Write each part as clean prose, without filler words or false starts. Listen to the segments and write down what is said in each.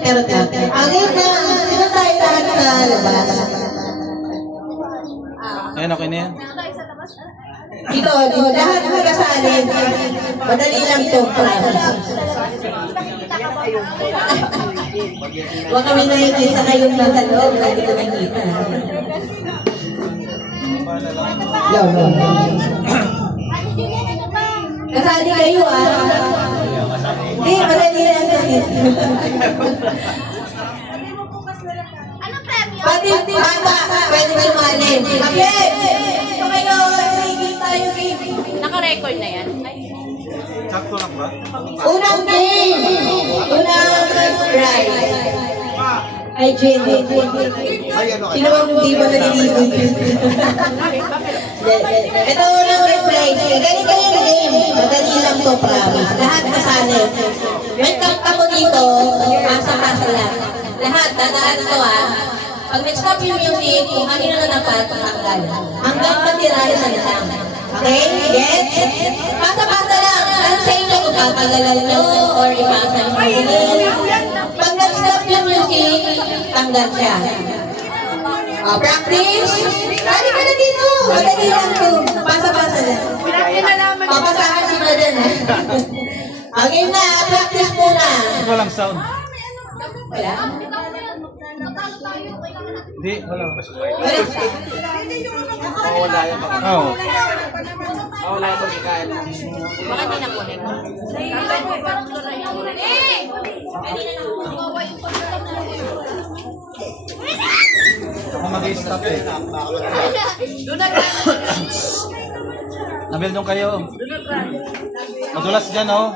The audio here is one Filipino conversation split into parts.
Pero again na, sino tayo lahat sa labas? Ayan, okay na yan. Dito, lahat ng kasalin. Madali lang to, Huwag kami na yun sa kayong nasa loob, hindi ko nakita. No. Kasali kayo, Hindi, madali lang to. Pati bata, pwede sumali. Okay! So kayo, game tayo, game. Naka-record na yan? Sakto lang ba? Unang game! Unang prize. Ay, Jenny. Sino bang hindi ba naliligo yun? Ito unang prize. Ganito yung game. Madali lang to, promise. Lahat kasali. May ako dito, pasa-pasa lang. Lahat, dadaan to Pag nag-stop yung music, kung kanino na dapat, tanggal. Hanggang matira isa na lang. Okay? Yes? Pasa-pasa lang. Ano sa inyo kung papagalan nyo or ipasa nyo pagilin. Pag nag-stop yung music, tanggal siya. Practice? Lali ka na dito. Madali lang to. Pasa-pasa lang. Papasahan si Brother. Okay na, practice muna. Walang sound. Wala? Hindi, wala. Wala yung mga. Oo. Wala yung pagkikain. Baka di na-connect. Ako mag-i-stop eh. Nabil doon kayo. Madulas dyan, oh.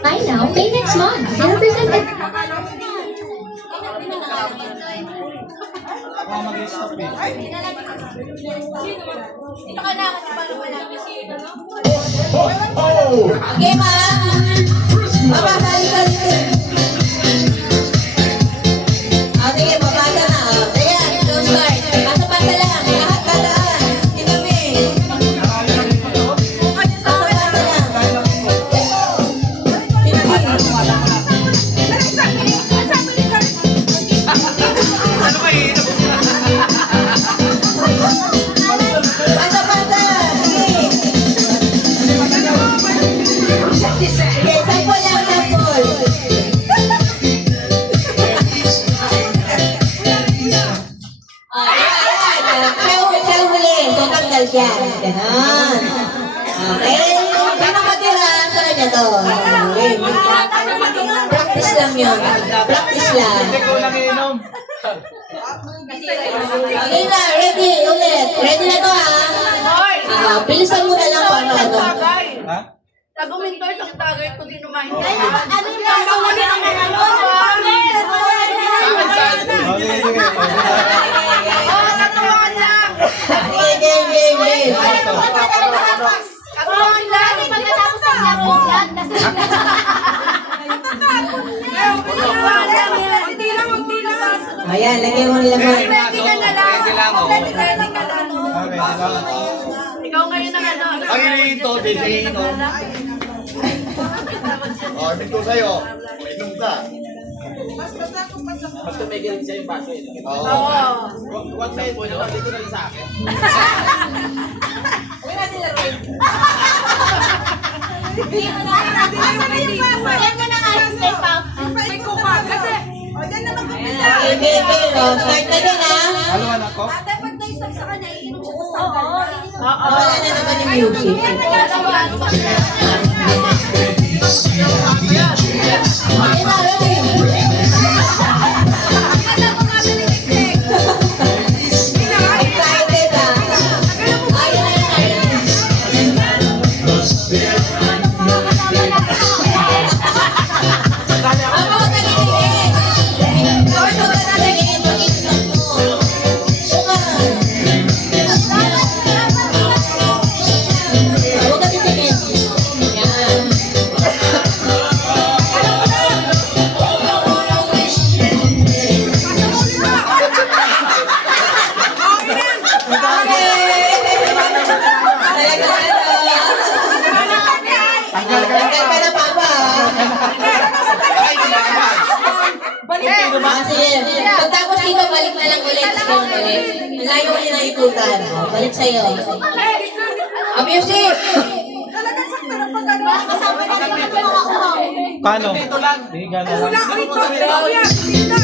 Buy now, pay next month. 0% Ako mag-i-stop eh. Ito kailangan sa paano wala kasi Okay, ma'am. Mabasali ka dito. Sige, mabasa na. Ayan, don't start. Pasa-pasa lang. Lahat dadaan. Kinami. Pasa-pasa lang. Pasa-pasa. Sige. Sige, sample lang, sample. Siya huli. Tutanggal siya. Ganon. Okay. Paano matira? Sa kanya to. Practice lang yun. Practice lang. Hindi ko lang iinom. Okay na. Ready. Ulit. Ready na to bilisan mo na lang paano ano. Ha? Tagumintor sa tagay ko din umahin. Ano yung nasa lagi ng mga Sige, sige. Katuwaan lang! Game. Katuwaan lang! Pagkatapos ang laro yan, kasi Ayan, lagyan mo nila man. ready ka na lang. Ready lang, oh. Ready ka na lang. Okay, lang. Ikaw ngayon ang ano. Ang iniinto, DJ, no? Order ko sa'yo. Inom ka. Basta may galing sa'yo baso eh. Oo. One side po, no? Dito na rin sa akin. Huwag natin laruin. Asan na yung baso? Yan mo na nga yung stay pump. May kumagat eh. O, yan naman kumpisa. Game. Start na din Haluan ako? Dapat na-stop sa kanya, iinom siya sa sandal. Wala na naman yung music. Okay na, ready. Excited Ayun na. Layo ko na ikutan. Balik sa'yo. Abusive! Talagang sakto na pag ano. Kasama natin yung mga uhaw. Paano? Ito lang. Hindi gano'n. Wala ko ito. Kuya, dito.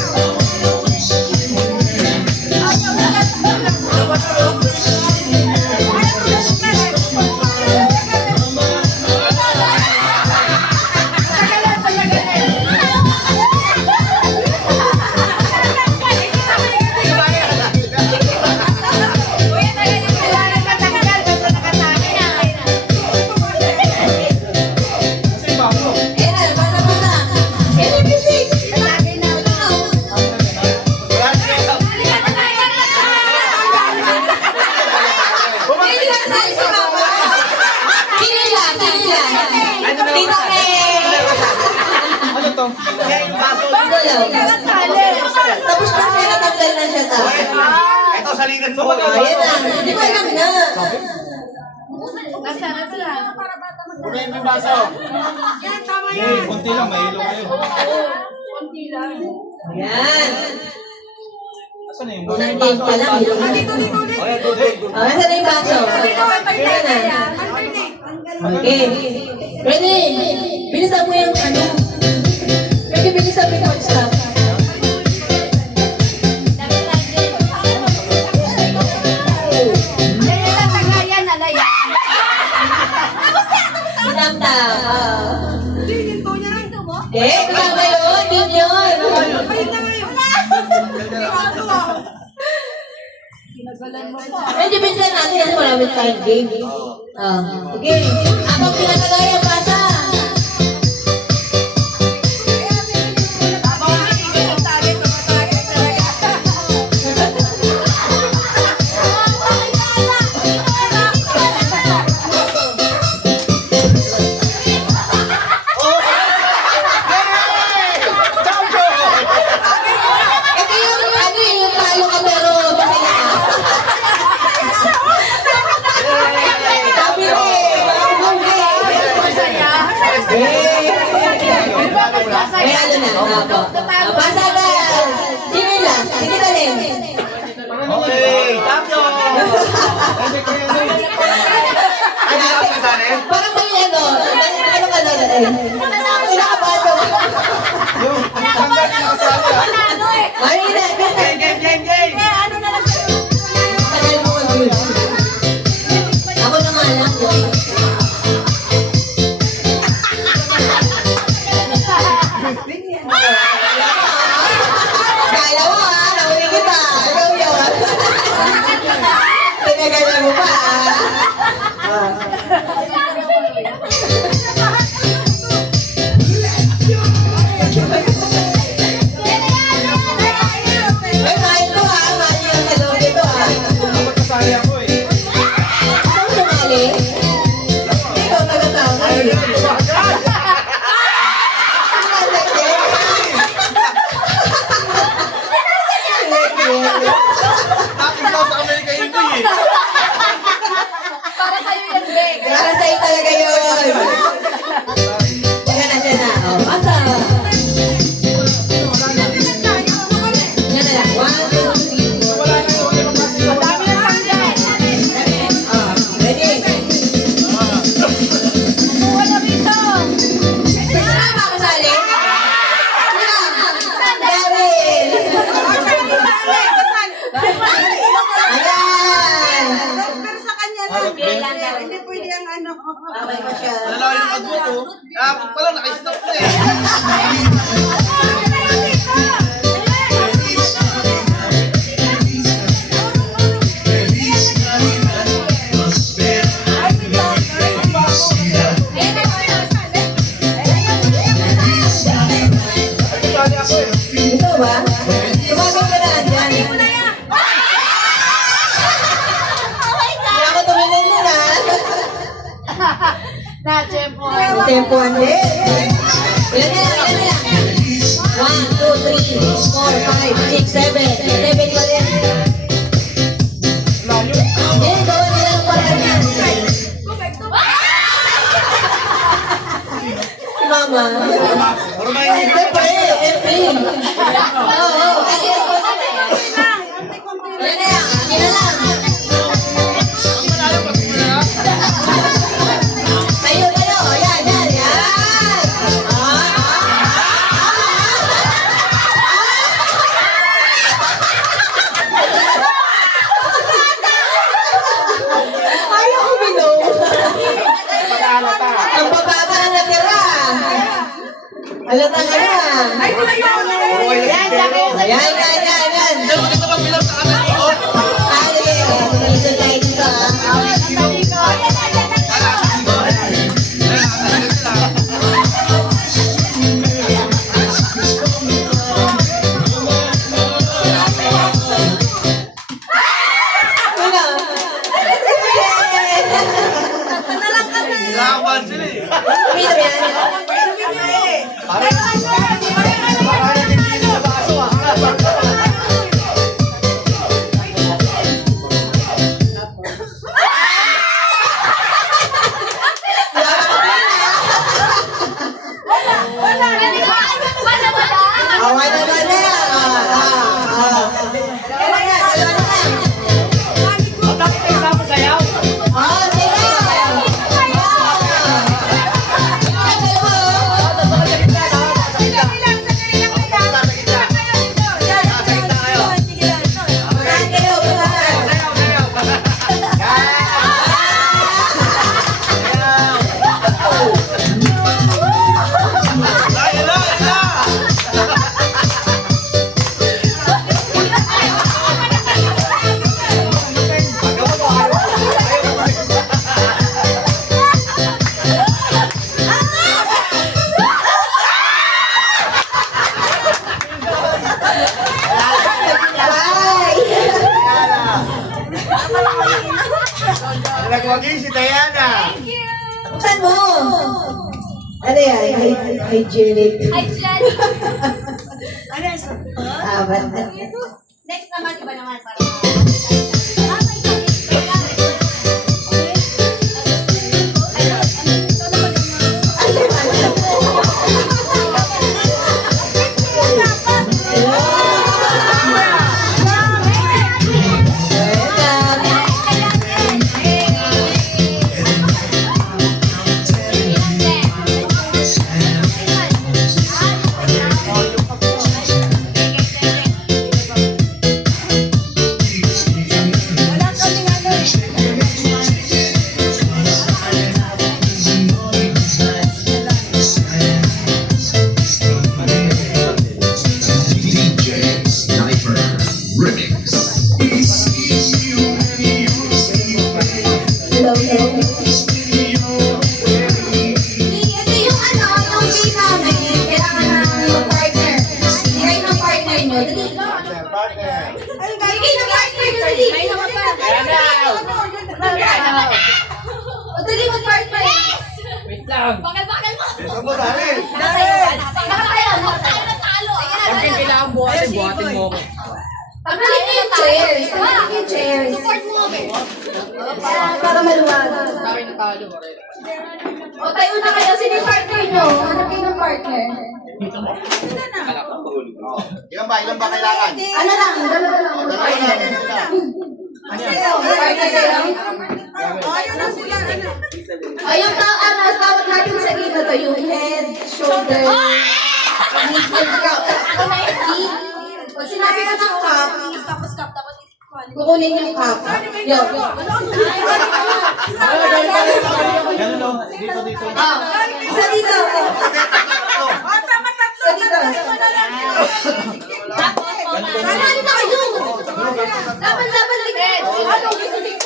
Kasi bago. Ayan, basta. Ayan, music! Kinila. Dito Ano to? Tapos na siya, natanggal na siya ta. Ito, salinan mo. Ayan na. Di ba lang na? Punuin mo yung baso. Yan, tama Hindi, yan. konti lang. Mahilo kayo. Ayan. Asan na yung Unang game pa lang. Dito ulit. Okay, good, good, good. Nasaan na yung baso? Dito, Ayan na. alternate. Okay. Ready? Bilisan mo yung ano. Ready, bilisan mo yung stop. Tam-tam. Hindi, ginto niya. Eh, kasama yun. Yun yun. Ayun na ngayon. Ikaw ah. Ready, bilisan natin kasi marami tayong game. Okay. Habang pinatagay ang basa. Ito yung ano yung talo ka pero masaya ka. Sabi ko eh, may ano na. Opo. Basa ka. Sino lang? Sige na rin. Okay, champion! Hindi kayo na eh. Ay, di ka kasali? Parang may ano. Ano ka na? Pinakabato. Yung, tanggal na kasali ah. Marina. Game! Tagal mo mag-yun. Ako na nga lang yun. Kala mo ah, nahuli kita. Ikaw yun. Tinagalan mo pa May mahal to ah, mahal yung hello dito ah. Dapat kasali ako eh. Ikaw sumali? Ikaw taga-tama. Nakita ko sa Amerika Indoy eh. Para sa'yo talaga yun. Yan na siya na. Oh, basta. Yan na lang. 1, 2, 3, 4. Oh, ready? Sino na makasali? Sino? Daryl. Ayan. Pero sa kanya lang. Hindi pwede ang ano. Okay pa siya. Lalaki ng agwat oh. Ah, pala naka-stop na eh. Kasali ako eh. Gusto ba? Tumawag ka na andyan. Hindi ako tumingin nun ah. Tempuan din. Ilan na lang, ilan na lang. 1, 2, 3, 4, 5, 6, 7. 7 pa rin. Layo. Yan, gawin nila ang paraan yan. Si Mama. Pero may hindi Siyempre, MP. Oo, oo. Ayan na lang, ayan na lang. Halata ka na. Ay, wala yun. Ayan. Dito ba bilang sa kanan ko? Sige, dito tayo dito ah. Ano? Laban sila eh. Dito yan. Para nagiging sa baso ah. Away na ba na? Dalawa na. Bakit kayo sa sayaw? Oh, sige. Nagwagi si Diana. Buksan mo. Ano yan? Hygienic. Ba't? Next naman, iba naman. Sniper Remix. Hello. Ito yung ano, yung game namin, kailangan na yung partner. Bigay ng partner nyo. Dali. Bigay ng partner nyo, dali. O, dali mag-partner. Bakal mo. Isa mo dahil. Bakal kayo natalo. Bakit kailangan buhatin mo ako? Pagkalit nyo yung chairs. Pagkalit nyo yung chairs. Support mo ako. Para maluwag. O, tayo na kayo. Sino yung partner nyo? Hanap kayo ng partner. Ilan ba kailangan? Ano lang? Dalawa lang. Partner kayo? O, yung tawag natin sa dito to, yung head, shoulder, knees, and cup. Pag sinabi ka ng cup, kukunin yung cup. Yo. Ganun o. Dito. Isa dito. Isa dito. Saan na kayo? Laban, ligret. Ano? Gusto niyo?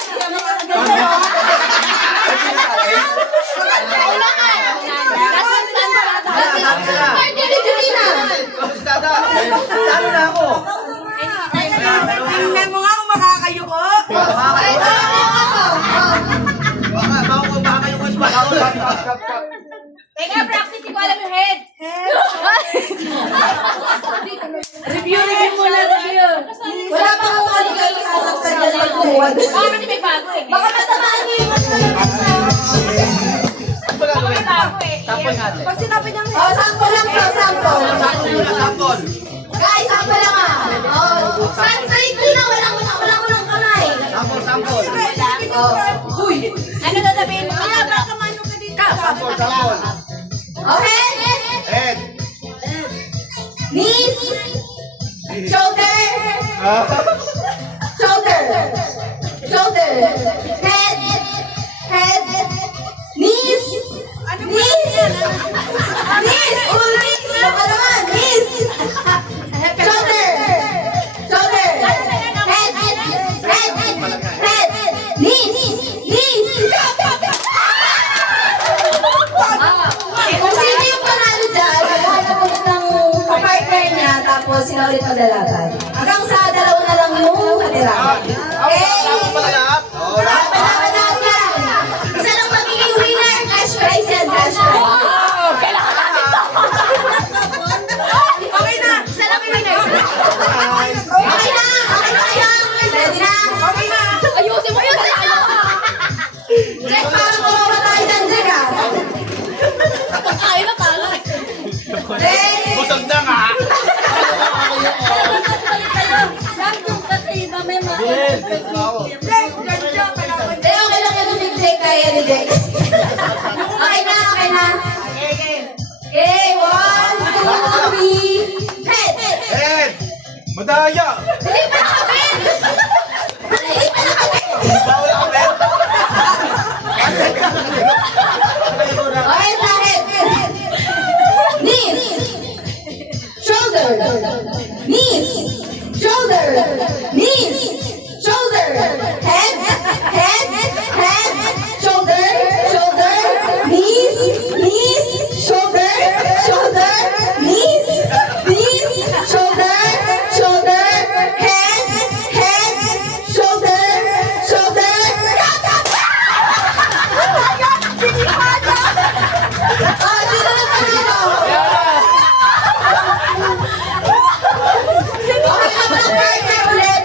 Lalo na ako. Tingnan mo nga kung makakayo ko. Baka kayo ko isma. Teka, practice ko alam yung head. Review muna, review. Wala pa kung ano kayo sasaksan na lang buwan. Baka kasi may bago eh. Baka matamaan niyo yung ano na sa... Baka may bago eh. Sample natin. Pag sinabi niyang Oh, sample lang to, sample. Sample. Guys, sample lang ah. Oh, straight lang, walang kamay. Sample. Oh. Uy! Ano sasabihin mo? Kaya baka manong ka dito. Sample. Okay? Head. Knees. Shoulder. Shoulder. Shoulder. Head. Head. Knees. Knees. Knees. All knees. maglalaban. Hanggang sa dalawa na lang yung natira. Okay? Laban natin. Isa lang magiging winner. Cash prize yan, cash prize. Okay na. Isa lang winner. Okay na. Okay na kayo. Ready na? Okay na. Ayusin mo yun. Check para kumawa tayo dyan, Jack, ah. Ay, natalo. Ready? Busog na nga. Okay lang yung big kaya ni Jack. Okay na, okay na. Okay, 1, 2, 3, head! Head! Madaya! Hindi pa nakapin! Hindi pa nakapin! Bawal ako, men! Okay, sa head! Knees! Shoulder! Knees! Shoulder! Knees! Shoulder! Head! Head! Head! Shoulder! Shoulder! Knees! Knees! Shoulder! Shoulder! Knees! Knees! Shoulder! Shoulder! Head! Head! Shoulder! Shoulder! Ah, sino na panalo? Okay, kapag partner ulit,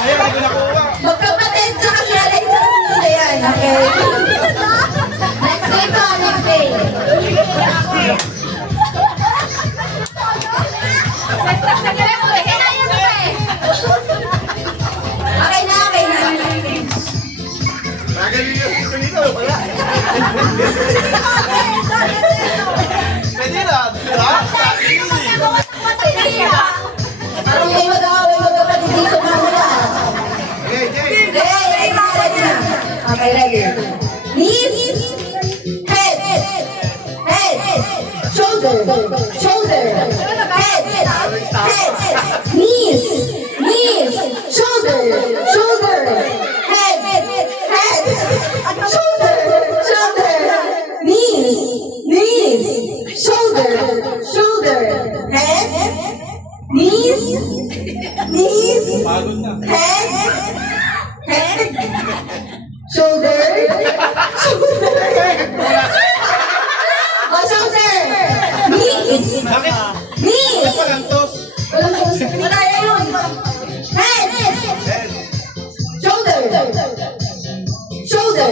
Kaya, hindi ko nakuha. magkapatid sa kasi alay sa sila yan, okay? Next day po, next day. Okay na, okay na. Magaling yung dito nito. Wala. Pwede na. Ha? Parang may mag-away magkapatid dito mamula. Okay, Jay. Ready na, ready na. Okay, ready. Knees, head, head, shoulder, shoulder, head, head, knees, knees, shoulder, shoulder, head, head, shoulder, shoulder, knees, knees, shoulder, shoulder, head, knees, knees, Pagod na. head, head, shoulder, shoulder, oh, shoulder, knees, Bakit? knees, Palantos. wala yun, head, Head. shoulder, shoulder,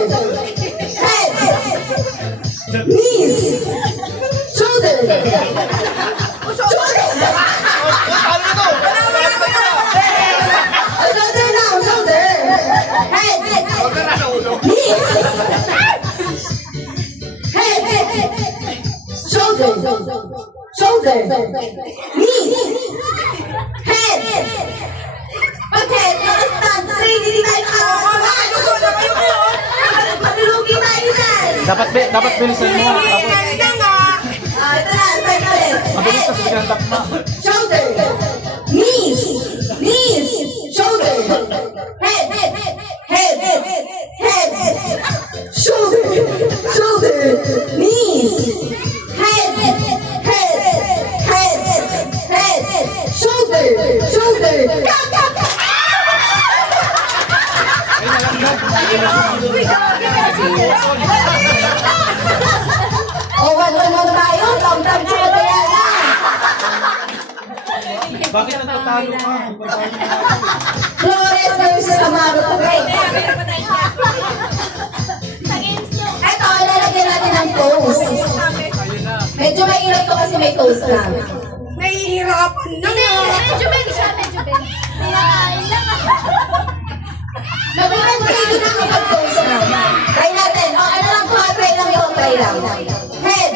head, knees, shoulder, shoulder, Ano ito? oh, shoulder now, shoulder, head, Huwag ka na sa ulo. knees, head, shoulder, shoulder, knees, head, pag-head, nakastand, hindi tayo nakakasama. Malugi tayo dyan. Dapat bilisan mo. Tapos, Ito na, start ulit. mabilis sa biglang takma. Shoulder, knees, knees, shoulder, head, head, head, head, shoulder, shoulder, knees, head, head, head, head, shoulder, shoulder. Oh, wala tayo. Tam-tam siya kaya na. Bakit nagtatalo ka? Flores versus Amaro to, guys. Eto, lalagyan natin ng toast. Medyo mahirap to kasi may toast na. Nahihirapan na. Medyo ben siya, medyo ben. Nakain lang ako. Mabigan kayo na kapag toast na. Try natin. O, ano lang po, try lang yun, try lang. Head,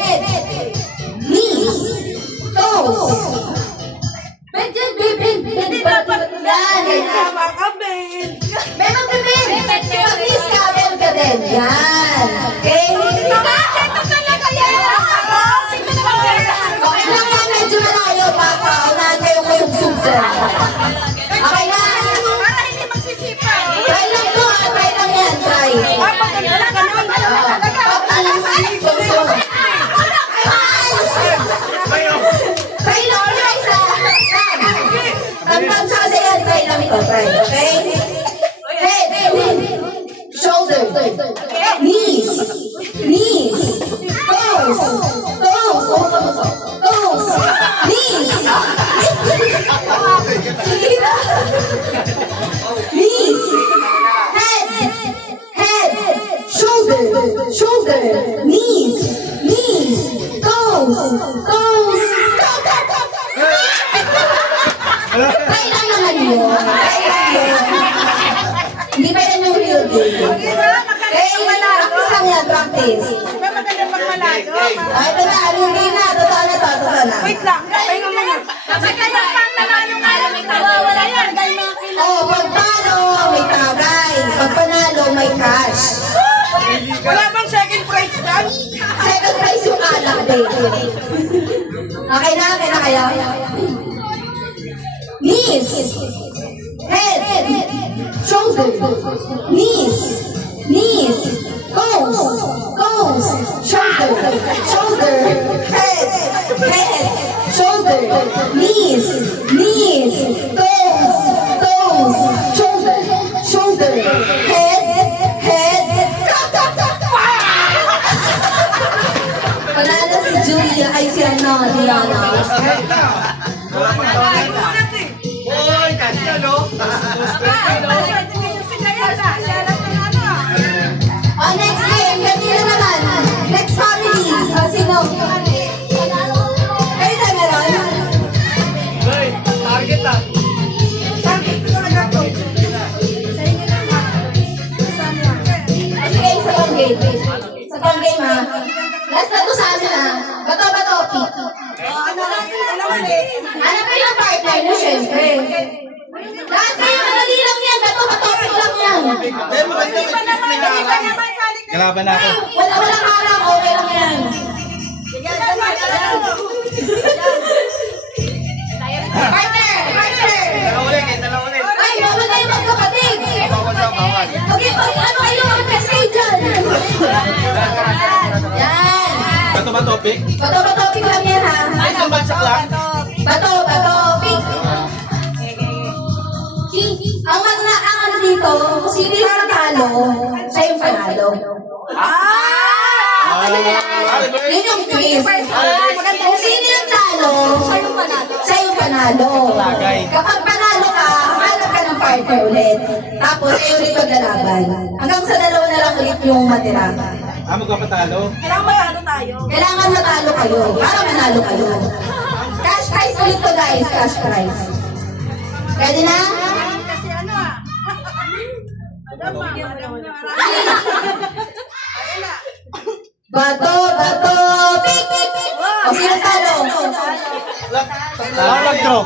knees, toes. Medyo bibig. Hindi dapat yan. Tama ka, Ben. May magbibig. Pag knees ka, meron ka din. Yan. Okay? Okay lang yan, medyo malayo pa. Paunahan kayo kusog-sug dyan. Okay na? Para hindi magsisipa. Try lang to, try lang yan, try. Pag ganun, ganun. Pag-knees, kusog. to, try. Okay? Head, shoulder, knees, toes, knees. Sige na. Knees, head, shoulder, knees, toes. Try lang naman yun. Hindi pa yan yung real game. Okay, practice lang yan, practice. Diba maganda magmalado? Ito na, real game na. Totoo na to, totoo na. Wait lang, pahinga muna. Kapag kayo pang nanalo nga lang, may tawawala yan. Dahil mga kilala. Oh, pag talo, may tagay. Pag panalo, may cash. Wala bang second prize dyan? Second prize yung alak din. Okay na kaya? Knees, head, shoulder, knees, toes, shoulder, head, shoulder, knees, toes, shoulder, head. Panalo si Julia, ay si Diana. Hoy, kasi ano? Oh, next game, kanina naman. Next family. Oh, sino? Kayo na meron? Hoy, target lang. Oh, sige, isa pang game. Isa pang game, ha? Last na to sa amin, ha? Bato, pick. Ano kayo yung partner nyo, syempre? Lahat kayo, madali lang yan. Bato, pick lang yan. Eh, maganda may discipline. Kalaban na ako. Walang harang, okay lang yan. Partner! Dalawa ulit. Ay, bawal kayo magkapatid. Bawal. Okay, ano kayo mag-test kayo dyan? Yan. Bato ba topic? Bato, pick lang yan, ha? Isang bagsak lang. Bato, pick. Ang ano dito, kung sino yung natalo, siya yung panalo. Yun yung quiz. Kung sino yung talo, siya yung panalo. Kapag panalo ka, hanap ka ng partner ulit. Tapos, kayo ulit maglalaban. Hanggang sa dalawa na lang ulit yung matira. Magpapatalo. Kailangan matalo kayo, para manalo kayo. Cash prize ulit to guys, cash prize. Pwede na? Kasi ano ah. Bato, pick! O sino talo? Draw.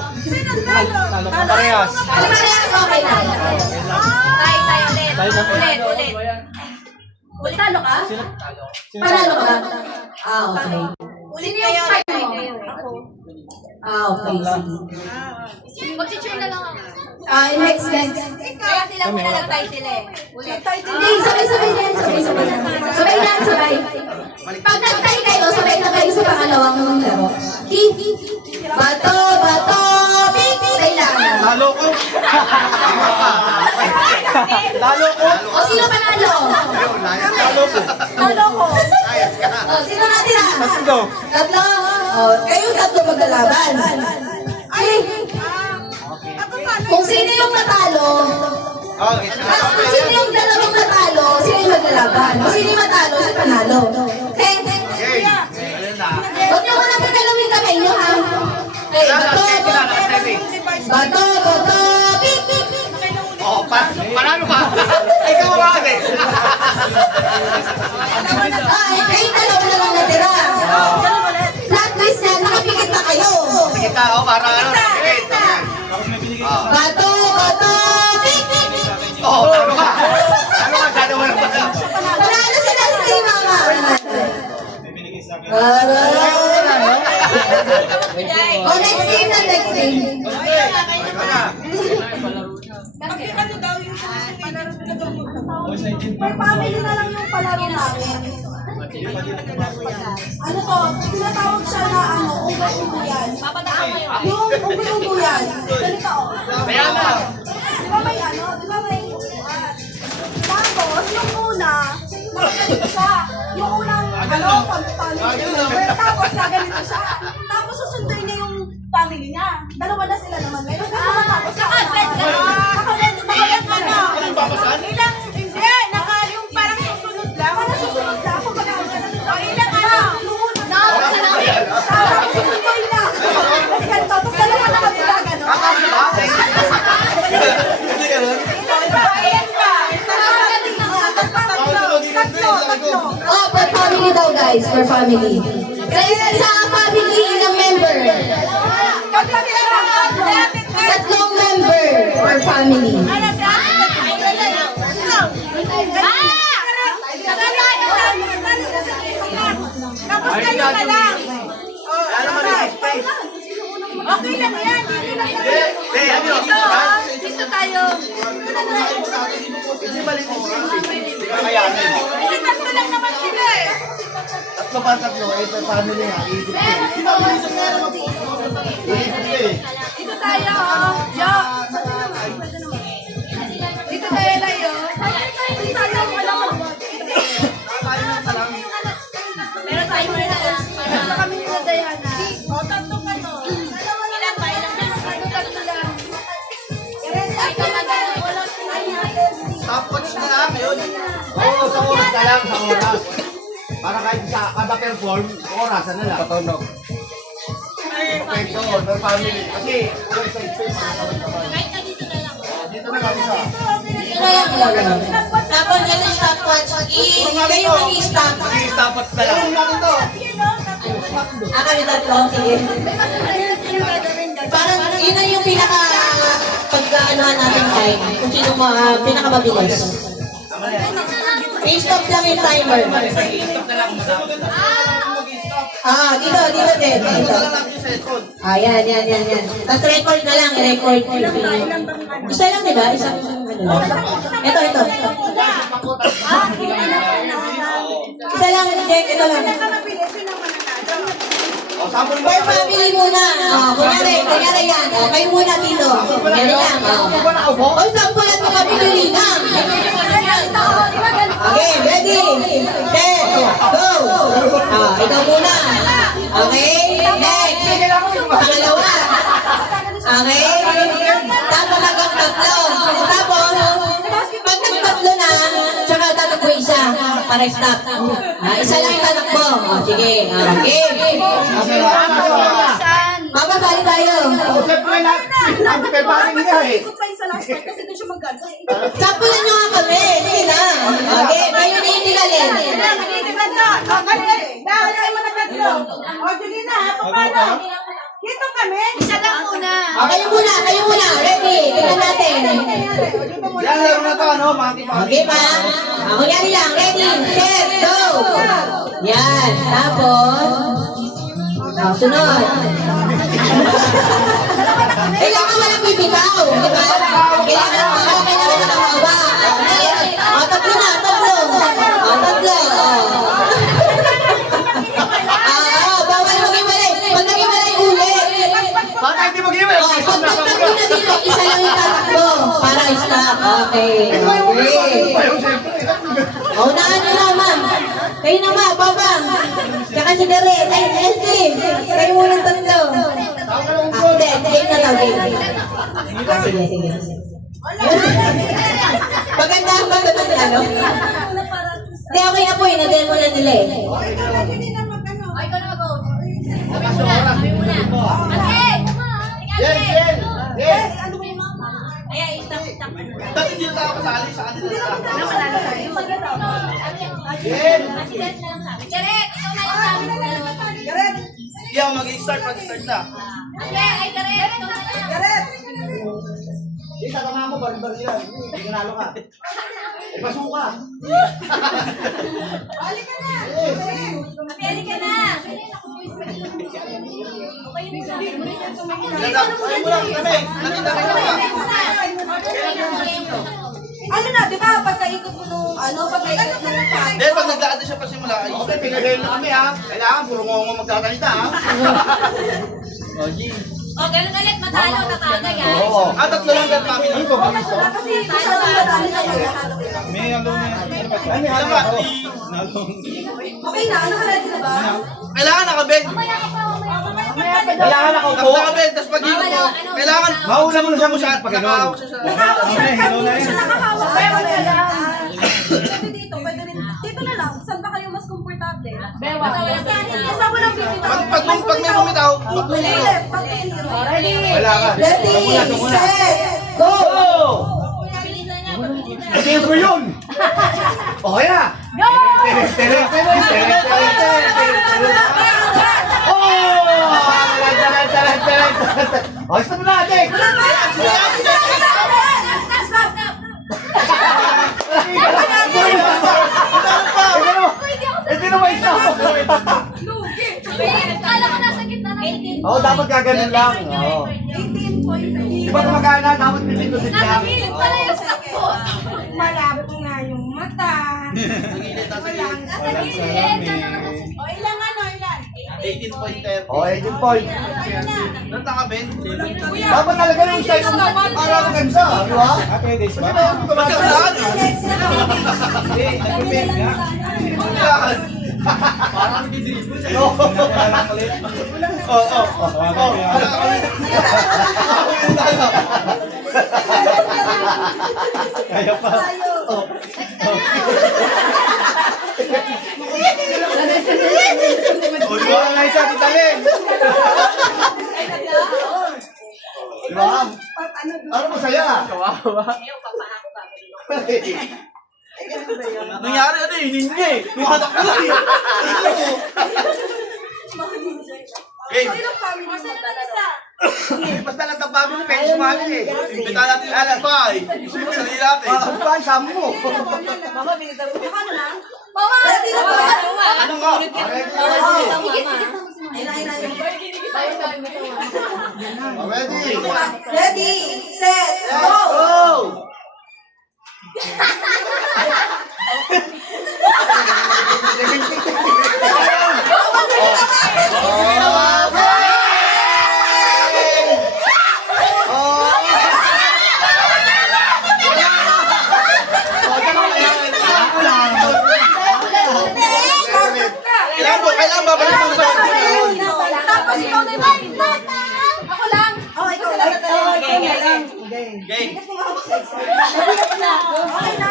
Talo ka parehas. Ano parehas? Okay lang. Tayo na. Ulit talo ka? Sino? Panalo ka? Ah, okay. Sino yung partner mo? Ah, okay. Sige. Mag-cheer na lang ako. Ah, next. Kaya sila muna nag-title eh. Ulit. Hindi, sabay yan. Sabay. Pag nag-tie kayo, sabay na kayo sa pangalawang laro. Bato, pick! Kailangan. Talo ko. Talo ko. O, sino panalo? Talo ko. O, sino natira? Tatlo. Tatlo? O, kayong tatlo maglalaban. Ay, kung sino yung natalo, kung sino yung dalawang natalo, sino yung maglalaban. Kung sino yung matalo, siya panalo. Okay? Huwag niyo ko nang gagalawin kamay niyo, ha? Okay, bato, pick! Oh, panalo ka. Ikaw ba kasi? Kayong dalawa na lang natira. Flat twist na, nakapikit na kayo. Kita ako para ano. Bato, pick! Oh, talo ka. Dalawa na ba? Panalo sila sa team, mama. O, next game. Ano daw yung per family na lang yung palaro namin. Ano to? Tinatawag siya na ubo-ubo yan. Papadaan kayo. Yung ubo-ubo yan. Ganito oh. Kaya na. Tapos gaganito siya. Tapos susunduin niya yung family niya. Dalawa na sila naman. Tapos naka-bed ka. Naka-bed ka na. Ilang, hindi. Yung parang susunod lang. Parang susunod lang. Kung baga, ilang Tapos susunduin na. Tapos dalawa na kami gagano. Tatlo. Oh, per family daw guys, per family. Sa isa family, ilang member? Tatlong member per family. Tapos kayo na lang. Ano man yung space? Okay lang yan. Dito tayo. Kasi mali mo. Kakayanin. Tatlo lang naman sila eh. Tatlo pa tatlo. Per family ha. Iisip ko. Iisip ko eh. Dito tayo. Yo. Dito tayo layo. Dito tayo. Meron tayo na lang. Basta kami nila Diana. O, tatlong ano. Ilan ba? Tatlo lang. Stopwatch na lang ngayon. Oo, sa oras na lang. Sa oras. Para kahit sa kada perform, orasan na lang. Patunog. Perfecto. Per family. Kasi, sa space. Dito na lang isa. Tapos yan ang stopwatch. Kayo mag-i-stop. Stopwatch na lang. Kami tatlo. Sige. Parang yun na yung pinaka pag-aanohan natin time. Kung sino pinakamabilis. I-stop lang yung timer. Dito din. Dito. Yan. Tapos record na lang. I-record. Isa lang, di ba? Isang ano lang. Ito. Isa lang, check. Ito lang. Per family muna. Kunyari yan. Kayo muna dito. Yan lang. O, sampulan mo kami lulinang. Okay, ready? Set, go! Ikaw muna. Okay, next. Pangalawa. Okay? Tapos hanggang tatlo. Tapos, pag nagtatlo na, tsaka tatakbo isa para stop. Isa lang tatakbo. Sige. Okay. Mababali tayo. Siyempre lang. Ang per family nga eh. Ikot pa yung sa last part kasi doon siya mag-gano. Sampulan nyo nga kami. Sige na. Okay, kayo na yung nilalin. Dahil mo na tatlo. O, sige na, paano? Dito kami. Isa lang muna. Kayo muna. Ready? Tingnan natin. Yan, laro na to, ano? Okay ba? Kunyari lang. Ready, set, go! Yan. Tapos, sunod. Kailangan walang bibitaw. Di ba? Kailangan nakahawa. Tatlo na. Tatlo. Bawal mag-iwalay. Pag nag-iwalay ulit. Bakit hindi mag-iwalay? Pag nagtatlo na dito, isa lang yung tatakbo. Para stop. Okay. Unahan nyo na, ma'am. Kayo na, ma'am. Papa. Tsaka si Gareth. Ay, Elsie. Kayo munang tatlo. Hindi na tawag. Sige. Maganda ang pagdating ano? Hindi, okay na po eh. Na-demo na nila eh. Ikaw na mag-out. Kami muna. Yes. Ayan, stop. Dati dito tayo kasali sa kanila. Yes. Direct, ikaw na yung sabi ko. Yeah, mag-start na. Ay, direct. Tatama mo, bari-bari yan. Hindi nanalo ka. Pasuka. Balik ka na. Pili ka na. Ano na, di ba? Pagkaikot mo nung pagkaikot mo nung pato. Dahil pag nagdaan na siya pa simula, okay, pinagayon na kami ha. Kailangan, puro mo magkakalita ha. O, ganun ulit, matalo na kagay ah. Oo. Tatlo lang din family. Ano ba? Kasi masyadong madami na maghahalo. May ano na. Ano yan? Okay na, naka-ready na ba? Kailangan nakabed. Mamaya ka pa, mamaya ka pa. Kailangan ako Tapos nakabed, tapos pag mo, kailangan Mauna mo na siya masyad pag gano'n. nakahawak siya sa... Nakahawak siya, kahit hindi siya nakahawak. Pero na lang. Pwede dito, pwede rin. Dito na lang. Saan ba kayo mas komportable? Bewa. Isa mo lang bibitaw. Pag may bumitaw, Ulit, pag ready. Kailangan. Ready, set, go! Hindi ko yun! Okay na! Go! Tere! Oh! Oh, stop na natin! Hindi na may stop! Kala ko nasa gitna na. Oo, dapat gaganon lang. Oo. 18.3. Di ba kumagana? Dapat pipindutin Nasa lang. gilid pala yung stop ko. Malabo nga yung mata. Nasa gilid. O ilang ano, ilan? 18.30. Oo, 18 point. Doon nakabed. Dapat talaga yung style mo para maganda, di ba? Pwede Di ba? Magkakalaan. Kailangan. Parang didribble. Oo. Kaya pa. O, di ba? Nga isa, titalin. Di ba? Ano masaya? Nangyari ano eh, ninja eh. Tumatak ko lang eh. Okay. So ilang family mo dalawa? Basta lang ang bago mo, pwede sumali eh. Imbita natin yung alam pa eh. Gusto mo sarili natin. Ano ba? Sama mo. Ano lang? Ready na ba? Ano ka? Ready? Ready, set, go! Go! Kailangan babalik mo sa Tapos ikaw na yung Ako lang. Oh, ikaw lang. game. Okay na?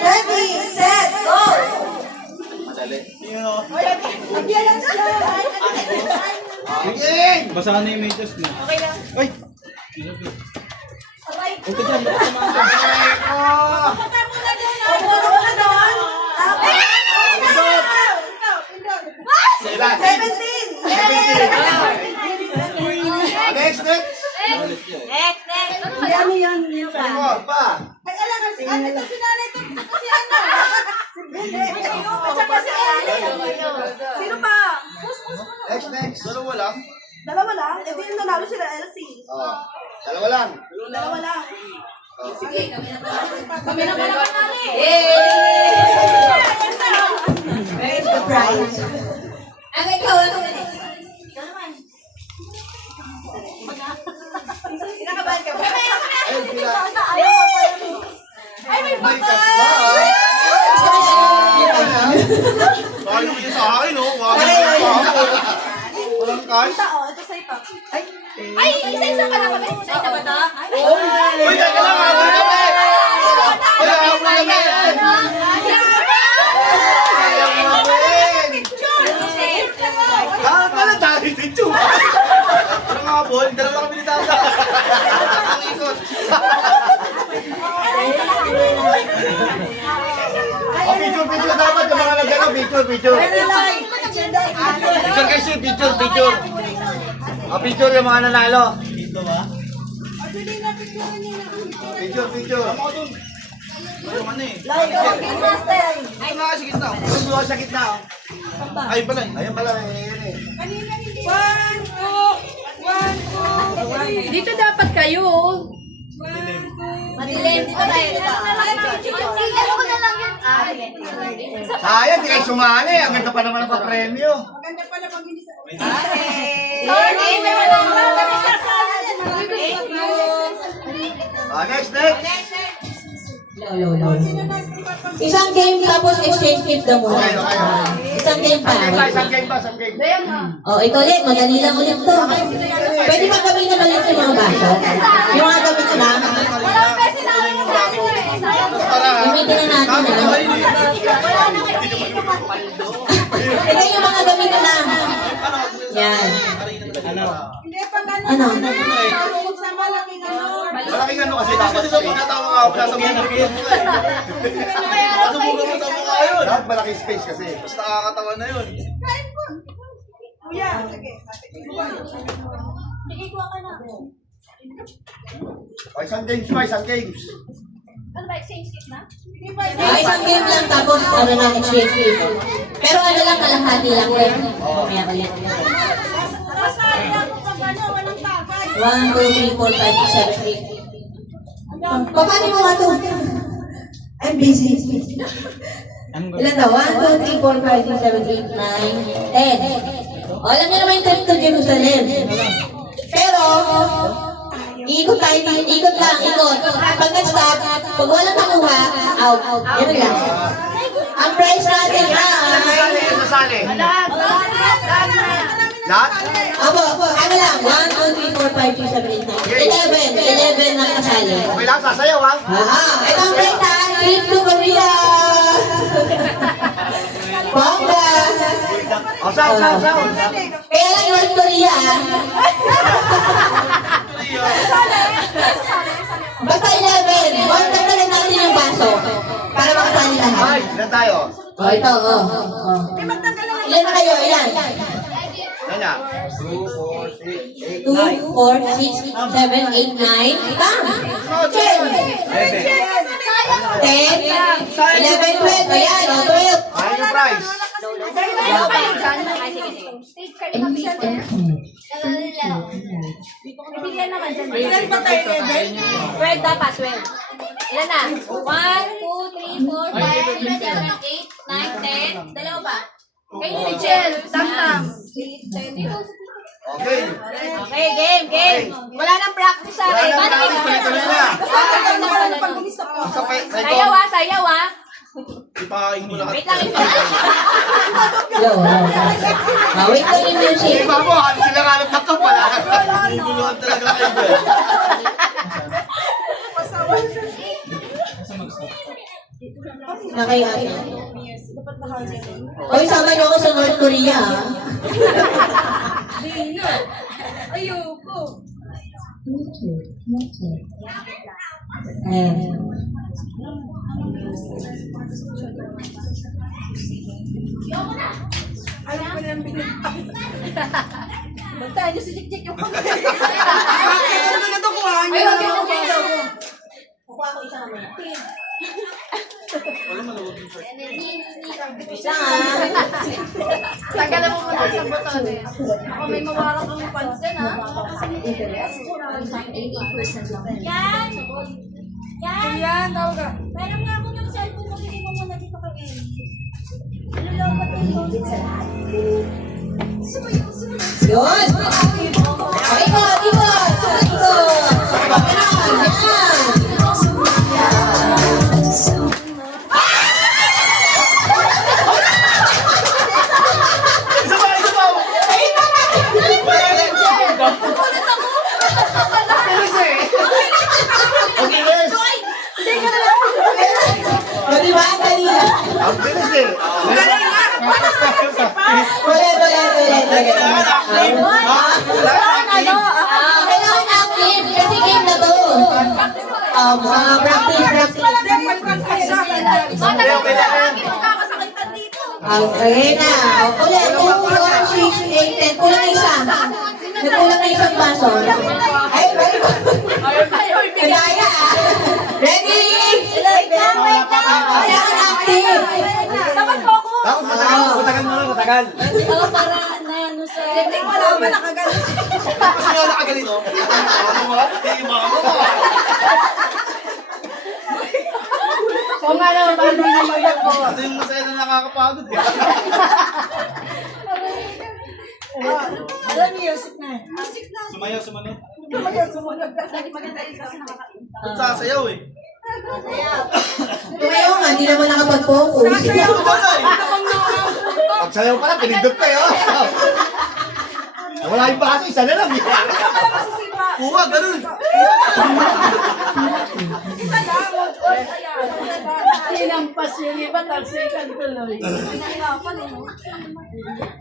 Ready, set, go! Appearance lang. Tingin! Basahan na yung medyas mo. Okay lang. Ay! Aray. Ito dyan, baka samahan. Punta muna doon. Punta muna doon. Tapos. Ilan? 17. Next, next! Ano yan? Ano mo? Pa! Ay, alam nga, si ate to, si nanay to, si ano? At saka si ate. Sino pa? Next, next! Dalawa lang. Dalawa lang? Eh, di yung nanalo sila, Elsie. Oh, dalawa lang. Dalawa lang. Kami na pala manali. Where's the prize? Ang ikaw, ano na Kinakabahan ka ba? Ay, may kasba! Baka yung medyas sa akin, oh. Walang cash. Ito sa'yo pa. Ay, isa-isa pa na kami. Isa ba ito? Uy, teka lang, habol kami! Uy, habol kami! Pala tayo dito! Walang habol, dalawa kami ni Tata. Ang ikot. Oh, picture dapat yung mga nagano, picture. Picture kasi, picture. Oh, picture yung mga nanalo. Dito ba? Picture. Yung ano eh. Master. Ay, mga sa gitna. Yung duwa sa gitna. Oh. Ay, pala. Ayun pala, yun eh. 1, 2. Dito dapat kayo. Madilim. Dito tayo. Ano ko na lang yan? Sayang, di kayo sumali. Ang ganda pa naman ang papremyo. Maganda pala pag hindi sa... Sorry, may walang Next. Low. Isang game tapos exchange gift daw muna. Isang game pa. Isang game. Oh, ito ulit. Madali lang ulit to. Pwede ba gamitin ulit yung mga baso? Yung mga gamit na lang. Walang beses na yung baso eh. Gamitin na natin na. Ito yung mga gamit na lang. Yan. Hindi pa ganun. Ano? Bukod sa malaking ano. Malaking ano kasi Kasi sa pagkatawa nga ako, nasa mga napin mo eh. Nasa buga mo sa mukha yun. Lahat malaking space kasi. Mas nakakatawa na yun. Kuya, sige. Sige, kuha ka na. Isang games. Ano ba, exchange gift na? Sige pa, Isang game lang tapos ano lang exchange gift. Pero ano lang, kalahati lang din. Mamaya ulit. Nasali ako pag ano, walang tagay. 1, 2, 3, 4, 5, 6, 7, 8. Paano mo nga ito? I'm busy. Ilan na? 1, 2, 3, 4, 5, 6, 7, 8, 9, 10. Alam niyo naman yung trip to Jerusalem. Pero, ikot lang. Pag nag-stop, pag walang nakuha, out. Yun lang. Ang price natin Sasali. Lahat? Abo, ano lang, 1, 2, 3, 4, 5, 6, 7, 8, 9, 11 na kasali. Okay lang, sasayaw ha? Ito ang price ha, trip to Korea! Bongga! Sound. Kaya lang North Korea Basta 11, tagdagan natin yung baso para makasali lahat. Ilan tayo? Ito, Ilan na kayo? Ilan? Ilan na? 2, 4, 6, 7, 8, 9. Tama! 10, 11, 12. Ayan, 12. Ano yung price? Stage card na bisa na. Bibigyan naman dyan. Ilan pa tayo, Eben? 12 dapat, 12. Ilan na? 1, 2, 3, 4, 5, 6, 7, 8, 9, 10. Dalawa pa. Kayo ni Michelle. Tamtam. Okay. Okay, game. Wala nang practice sa akin. Wala nang practice, tuloy na. Sayaw ah. Ipahain mo lahat. Wait lang. Low. Wait lang yung music. Iba mo, halos sila nga nagtakap pala. Bibuluhan talaga kayo dyan. Nakaya. Oy, sama niyo ako sa North Korea. Ayoko. Alam ko na yung binigay. Bantayan niyo si Jik yung pagkakas. Ano na ito kuha niyo? Kukuha ko isa mamaya. Tagalan mo muna sa buton eh. Ako may mawarak ang pants din ha. Yan! Yan, tawag ka. Meron nga ako yung cellphone mo, hindi mo muna dito kay Amy. Ano lang ba ito? Yun! Ikot! Isa pa! Okay, yes. O diba? Dali lang. Ang bilis eh. Kailangan active kasi game na to. Practice. Magkakasakitan dito. Okay na. Ulit. 2, 4, 6, 8, 10. Kulang na isa. Nagkulang na isang baso. Ay, very good. Kaya ready? Kailangan active. Dapat focus. Tapos matagal. Para na ano sa... Hindi ko alam ba nakagalit. Kasi nga nakagalito. Ano mo? Hindi mo ako. Kung nga naman, paano naman yan po? Ito yung masaya na nakakapagod eh. Alam niyo, music na. Sumayaw, sumanod. Sumunod. Maganda yun kasi nakakainta. Sasayaw eh. Tumayo nga, hindi naman nakapag-focus. Pagsayaw pa lang, pinindot pa yun. Wala yung baso, isa na lang. Kuha, ganun. Isa lang. Sinampas yung iba, talsikan tuloy. Nahirapan eh.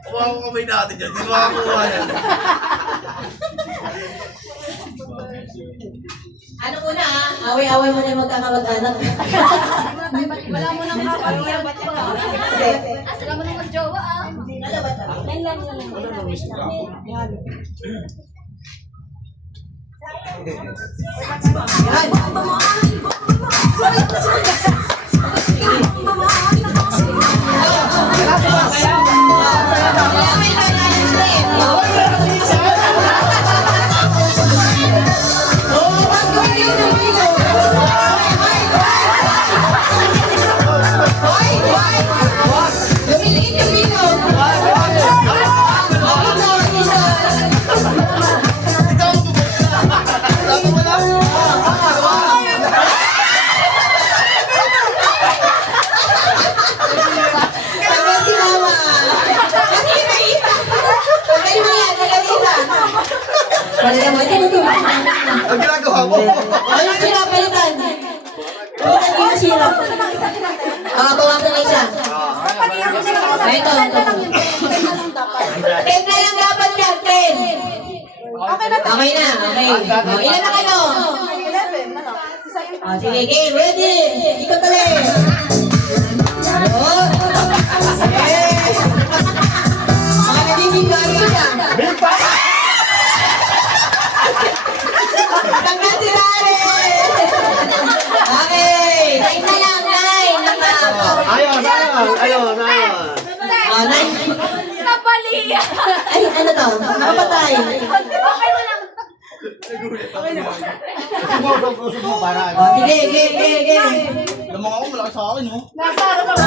Kuha ko kamay natin dyan. Di makakuha yan. Ano ko na away-away mo na yung magkakamag-anak. Wala mo nang kapatid. Wala mo nang mag-jowa ah. Ang ginagawa mo. Ayun, sila, palitan. Palitan yung sila. Bawasan na isa. Ito. 10 na lang dapat yan, 10. Okay na. Okay na, okay. Ilan na kayo? 11. Ano? Isa yung Sige, game, ready. Ikot ulit. Ayun. Yes. Mga nagiging gagawin siya. Tanggal si Rare. Okay. 9 na lang, 9. Ayun. Oh, 9. Napaliya. Ay, ano to? Nakapatay. Okay mo lang. Usog mo para ano. Oh, sige. Lamang ako, malaki sa akin, oh. nasa harap ako.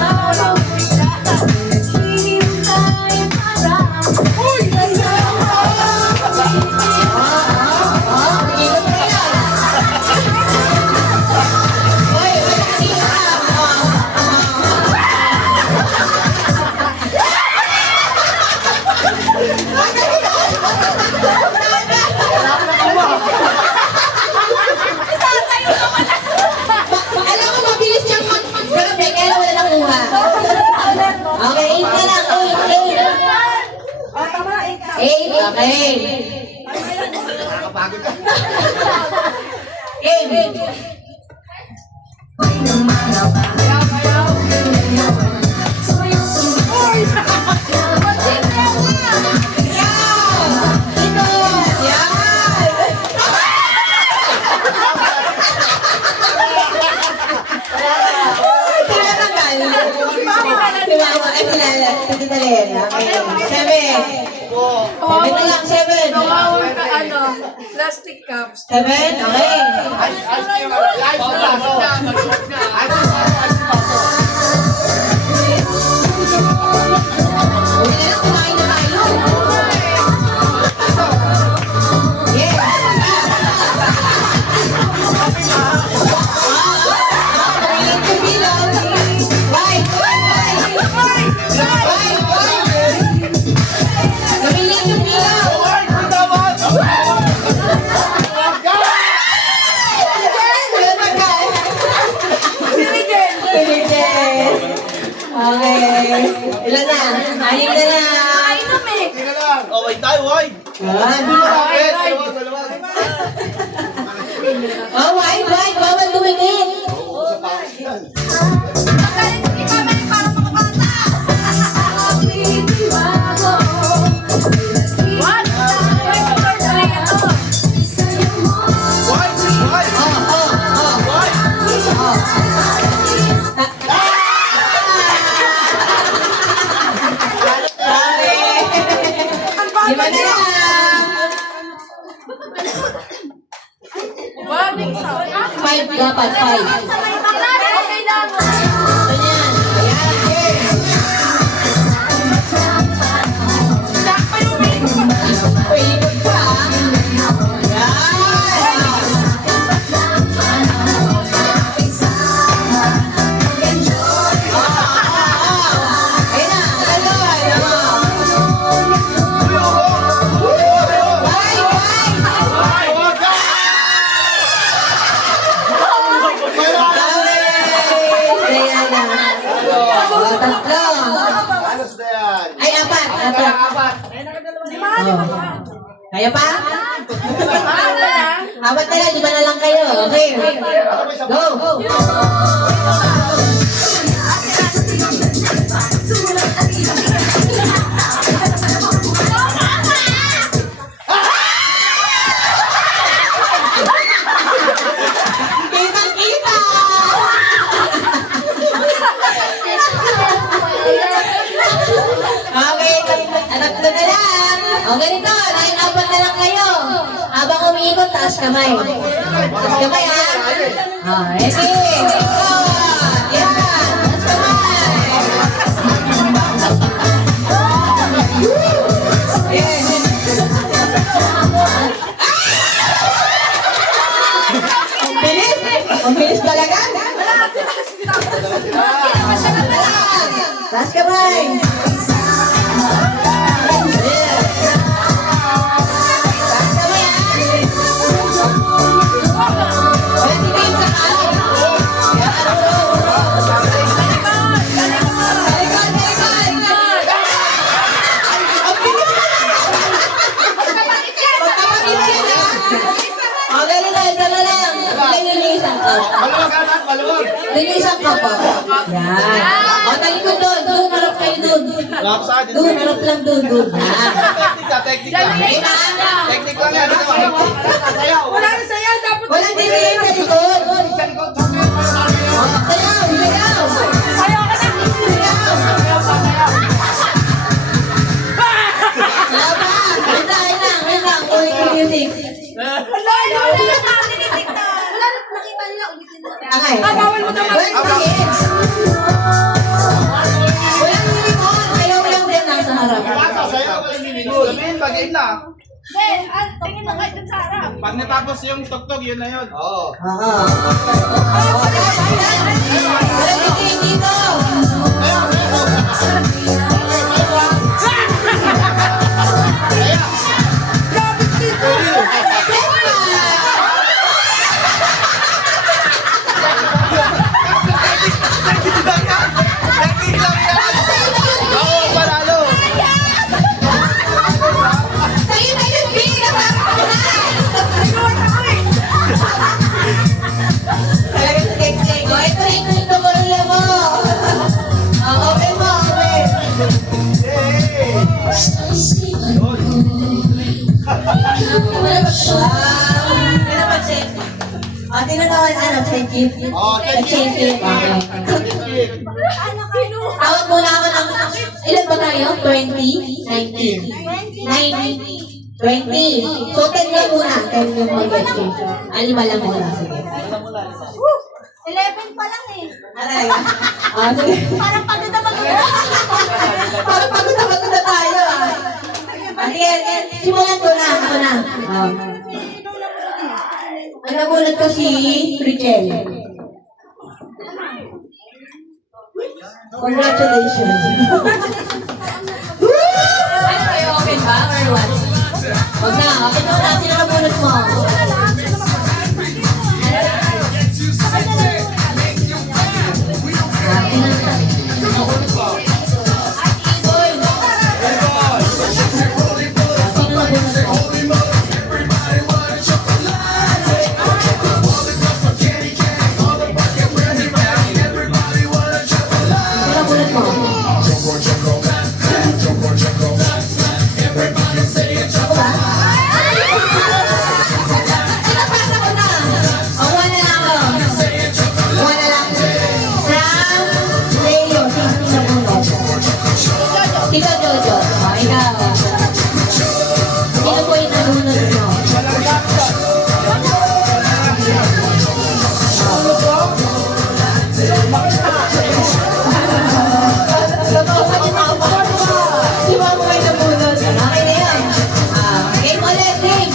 Alam mo, mabilis siyang mag-grabe, kaya wala nakuha. Okay, 8 na lang, 8. Oh, tama, 8 na. 8, okay. Nakakapagod ka. Game. Ito, yan. Seven na lang, 7. Tawag ka plastic cups. 7, okay. Uwi na lang, kumain na tayo. Yes. Pagkain ko bilang. Right. Gamitin yung bilang. Okay. Ilan na? 9 na lang. Okay tayo, wide. Yan. Dalawa. Oh, wide. Bawal tumingin. Lima na lang. Five dapat, 5. Okay lang. Ganyan. Ayan. Paikot pa. Ayan. Kaya pa? Apat na lang, 5 na lang kayo. Okay. Go! Kitang-kita! Okay, anak ko na lang. O ganito, line apat na lang kayo. Habang umiikot, taas kamay. Taas kamay, ha? O, ready? Go! Yan, taas kamay. Yes. Ang bilis! Ang bilis talaga! Taas kamay! Maluwag. Linisan ka pa. Yan. O, talikod doon. Doon, harap kayo doon. Doon, harap lang doon. Doon. Yan. Technique lang. Okay na? Technique lang yan. Sayaw. Wala na saya, dapat Walang dinihin sa likod. O, sayaw, sayaw. sayaw ka na. Sayaw pa. Wait lang. Ulit yung music. Wala na nakatinig na. Wala na nakita nila ulitin mo. Okay. Bawal mo naman. Walang dinihin. Walang dinihin. Ayaw lang din nasa harap. Sayaw. Sabihin, bagay na. Tingin na kayo dun sa harap. Pag natapos yung tugtog, yun na yun. Oo. Oo. Walang dinihin dito. Technique lang yan. Ako ang panalo. Tayo na yung pinaka. Talagang tek-tek ko. Ito yung tumulong mo. Okay mo, okay. Hindi napansin. Tinatawag change it. Oh, Change it. Okay. Tawag muna ako ng, ilan ba tayo? 20? 19? 90? 20. So, 10 lang muna. 10 yung mag-change. 5 lang muna. Sige. 11 pa lang eh. Aray. Sige. Parang pagod na Parang pagod na tayo. Sige, simulan ko na. Ako na. Ang nagulat ko si Richel. Congratulations. Ano kayo, open ba? Or what? Huwag na, open mo na. Sino nagulat mo? Tito Jojo, ikaw. Sino po yung nalunod mo? Si Mama kayo nabunod. Okay na yun. Game ulit, game.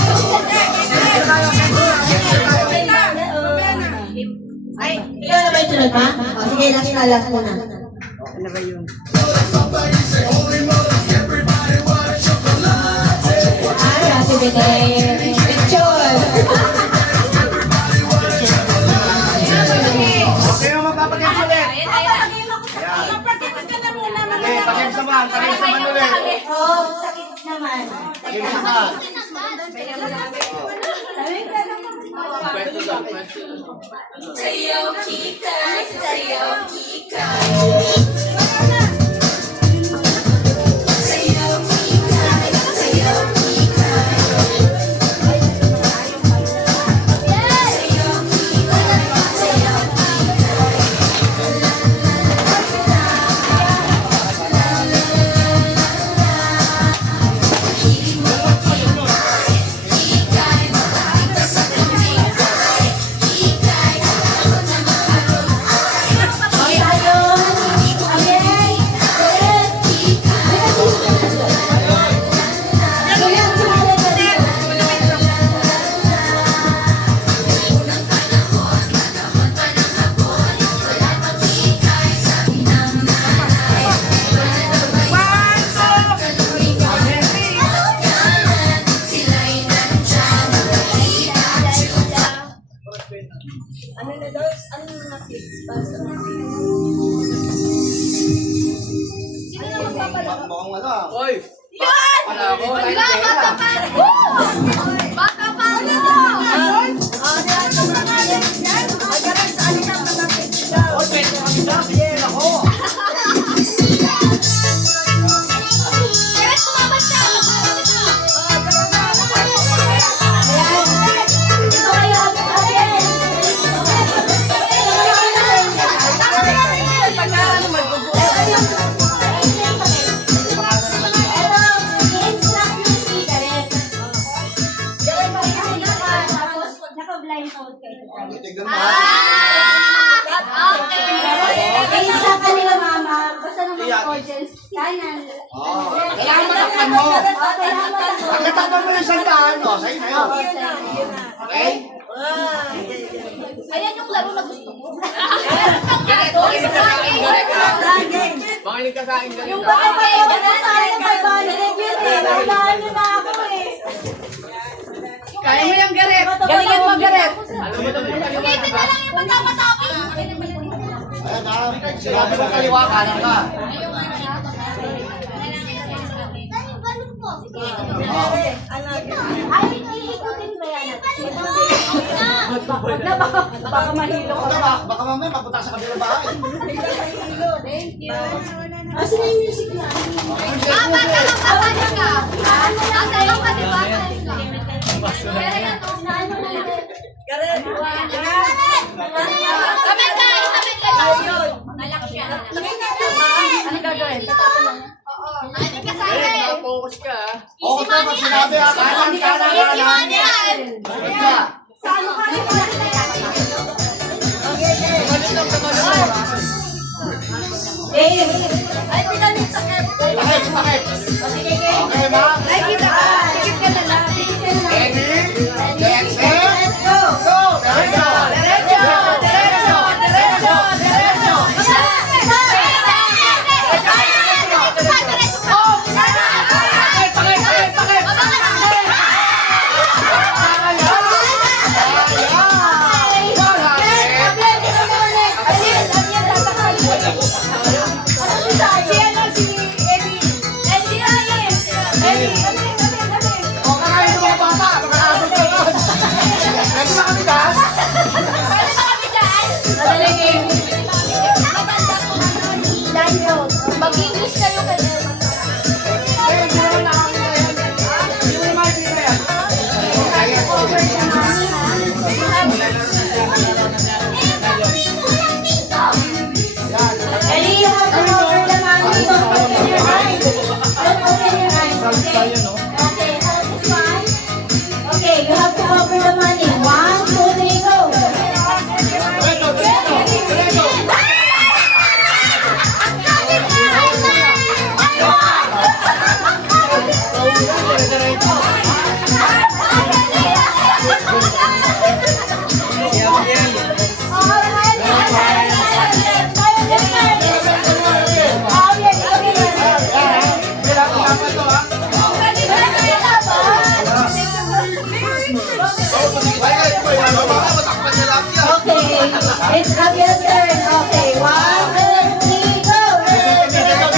Ay, ikaw na ba yung sunod, ma? Sige, last muna. Ano ba yun? Kasi binay. Picture. Okay, magpapagames ulit. Kapag ka na muna. Okay, pagames naman ulit. Oh, sakit naman. Game naman. Pwesto doon, pwesto doon. Mukhang ano ah. Oy! Yan! Wala ako. Wala, bata pa! Bata pa ito! Oy, pwede kami na. Bien ako. Kaya tumabas ka! Ito kayo, again. Tignan mo. Okay, sa kanila, mama. Basta naman audience. Kanan. Oh, kailangan matakpan mo. Okay, Pagkatakpan mo ng sandaan, oh, sa'yo na yun. Okay? Ayan yung laro na gusto mo. Makinig ka sa akin ganito. Yung bakit pa yung kasali ng 500 yun eh. Naunahan niyo na ako eh. Kaya mo yung garet. Galingan mo garet. Alam mo naman yung kaliwa Ulitin na lang yung matama sa akin. Ayan na. Sinabi mo kaliwa, kanan ka. Ay, iikutin ba yan? Baka mahilo. Baka mamaya mapunta sa kabilang bahay. Kasi na yung music na. Bata ka, bata ka. Bata ka, di ba? Pero yan, Sabit ka, sabit ka. Malak siya. Ano gagawin? Sabit ka sa akin. Focus ka ah. Oo, ito pag sinabi ha. Kanan, kanan, Easy kanan. money yan. Sunod ka. Saan ka rin? Dave. Ay, pinalit sa kep. Pakit, pakit. Okay ba? Ay, kita ka. Sikip ka na lang. Ready? Get set. Let's go. Go! Diretso! Diretso! Diretso! Diretso! Diretso! Mag-English kayo kayo. Ellie, you have to cover the money. Don't open your eyes. Don't open your eyes, okay? Okay, hold this one. Okay, you have to cover the money. 1, 2, 3, go. Diretso, diretso, diretso. Okay, it's Abby's turn. Okay, 1, 2, 3, go.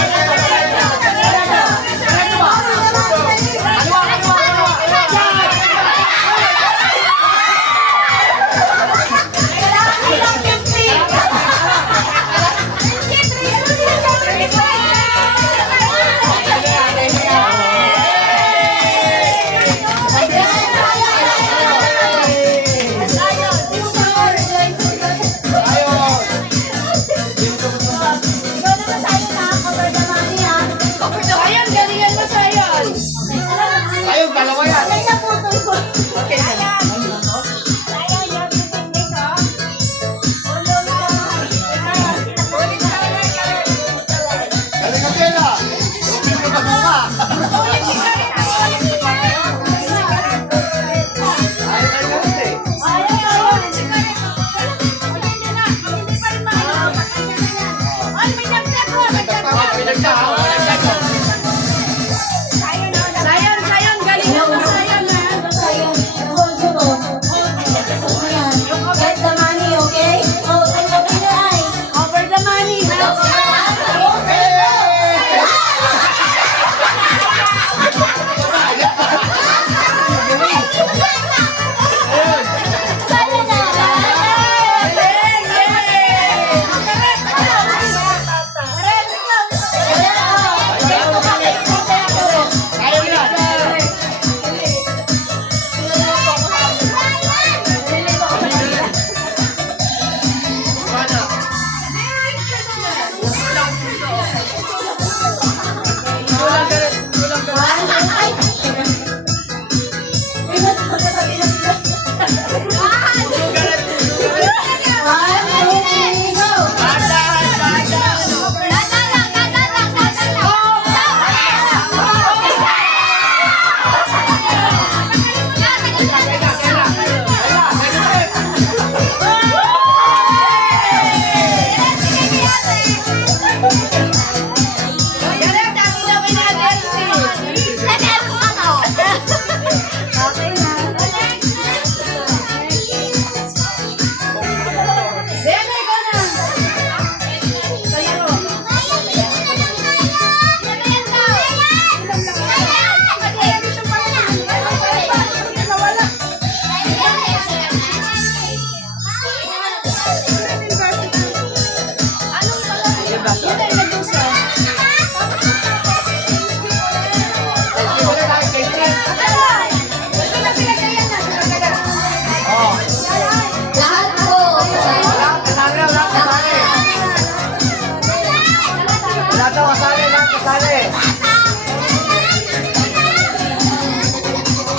Sali.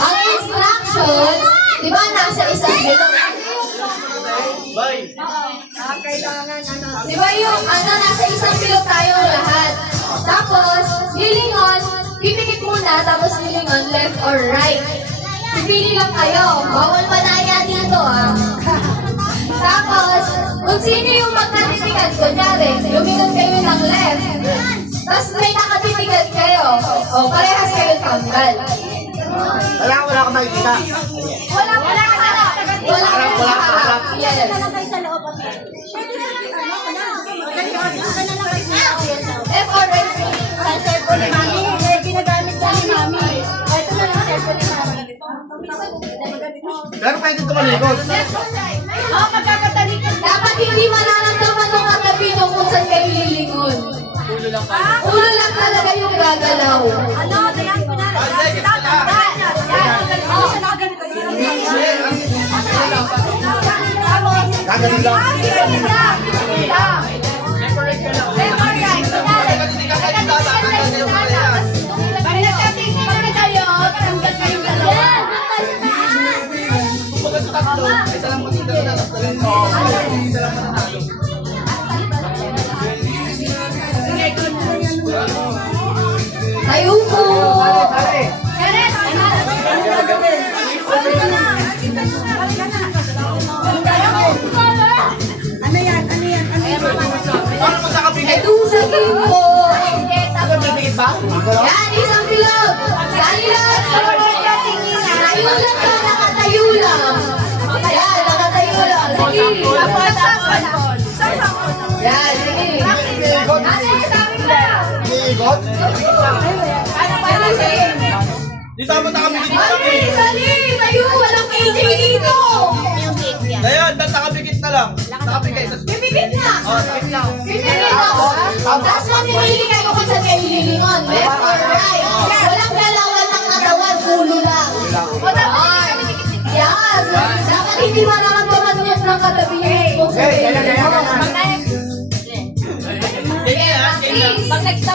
Ang instruction, di ba nasa isang bilog? Di ba yung nasa isang bilog tayong lahat? Tapos, lilingon, pipikit muna, tapos lilingon, left or right. Pipili lang kayo. Bawal manaya dito, ah. Tapos, kung sino yung magkatitigan, kunyari, lumingon kayo ng left. Tapos may nakatitigan kayo. O, parehas kayo tanggal. Wala ka makikita. Wala ka harap. Yan. Left or right? Ginagamit sa ni Mami. Ito na lang cellphone ni Mami. Pero pwede tumalikod. Dapat hindi manaramdaman ng katabi nyo kung saan kayo lilingon. Ulo lang talaga yung gagalaw. Ano? Dayan ko na. Gagaling lang. Tayo po! Sali. Paano mo sa kapigit? Ito sa game po! Ano, bibigit ba? Yan, isang bilog! Sali lang! Tayo lang ka, nakatayo lang! Yan, nakatayo lang! Sige! Yan, sige! Iikot? Ate, sabi ka! Iikot? Ano, sige! Di dapat nakapikit na lang Sali! eh. Sali! Tayo! Walang KJ dito! Ngayon, ba't nakapikit na lang? Nakapikit. Pipigit na! Pipigit ako! Tapos mamimili kayo kung saan kayo lilingon. Left or right. Walang galawan ng katawan, ulo lang. Yan! Dapat hindi mararamdaman niya ng katabi niya kung saan kayo lilingon.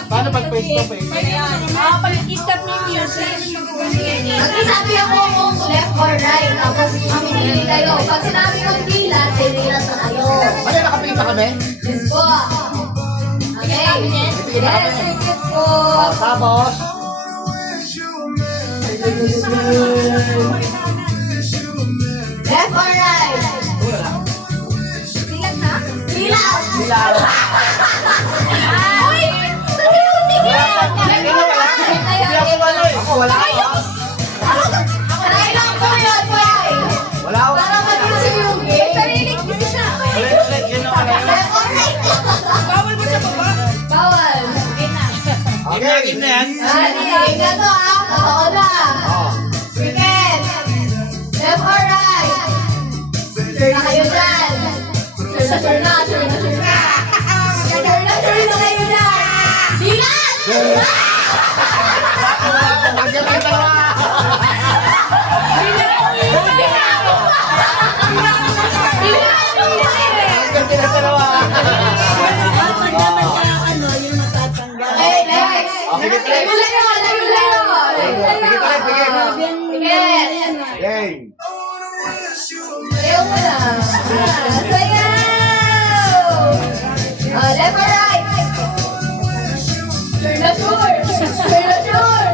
Paano pag face to face? Pag sabi ako kung left or right, tapos mamimili kayo. Pag sinabi kong dila, dila na kayo. Ano, nakapigit na kami? Yes po. Okay. Yes, sige po. Tapos? Left or right? Dilat na? Dilat! Dilat. Ay! Hindi ako wala eh. Ako, wala ako. Try lang po yun, boy! Wala ako. Para mag-isip yung game. Sariling kasi siya. Ulit, yun ang ano. Left or right? Bawal mo sa baba. Bawal. Okay. Game na yan. Game na to ah. Totoo na. Oh. Sige. Left or right? Sure na kayo dyan. Sure na. Sure na kayo dyan. Dilat! Nandiyan kayo dalawa. Nandiyan kayo dalawa. Okay, next. Okay, Layo. Pigit ulit, pigit. Pigit. Game. Sayaw mo na. Sayaw! Left or right? Sure na sure. Sure na sure.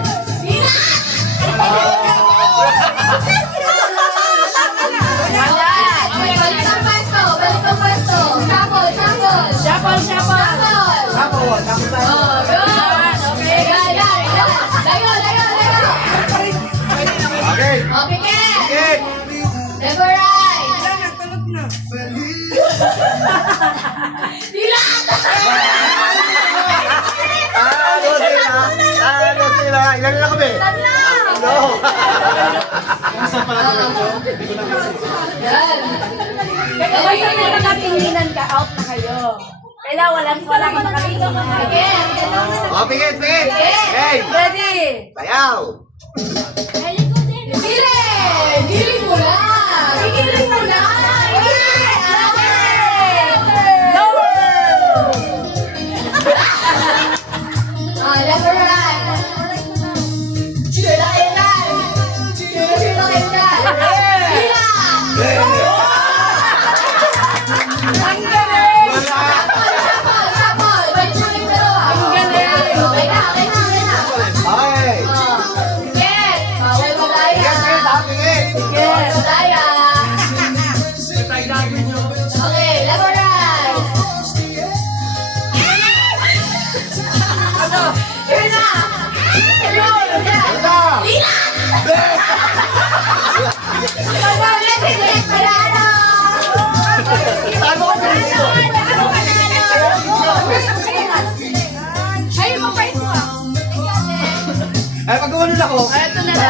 Balik ang pwesto. Balik ang pwesto. Shuffle. Tapos, tapos tayo. Oh, good. Okay, yan. Layo. Okay. Oh, pigit. Pigit. Left or right? Dilat! Talo sila. Ilan na kami? No. Yan. Kapag sa mga nakatinginan ka, out na kayo. Kailangan walang nakatinginan. Again. Oh, pigit. Game. Ready? Sayaw. Giling mo na. Left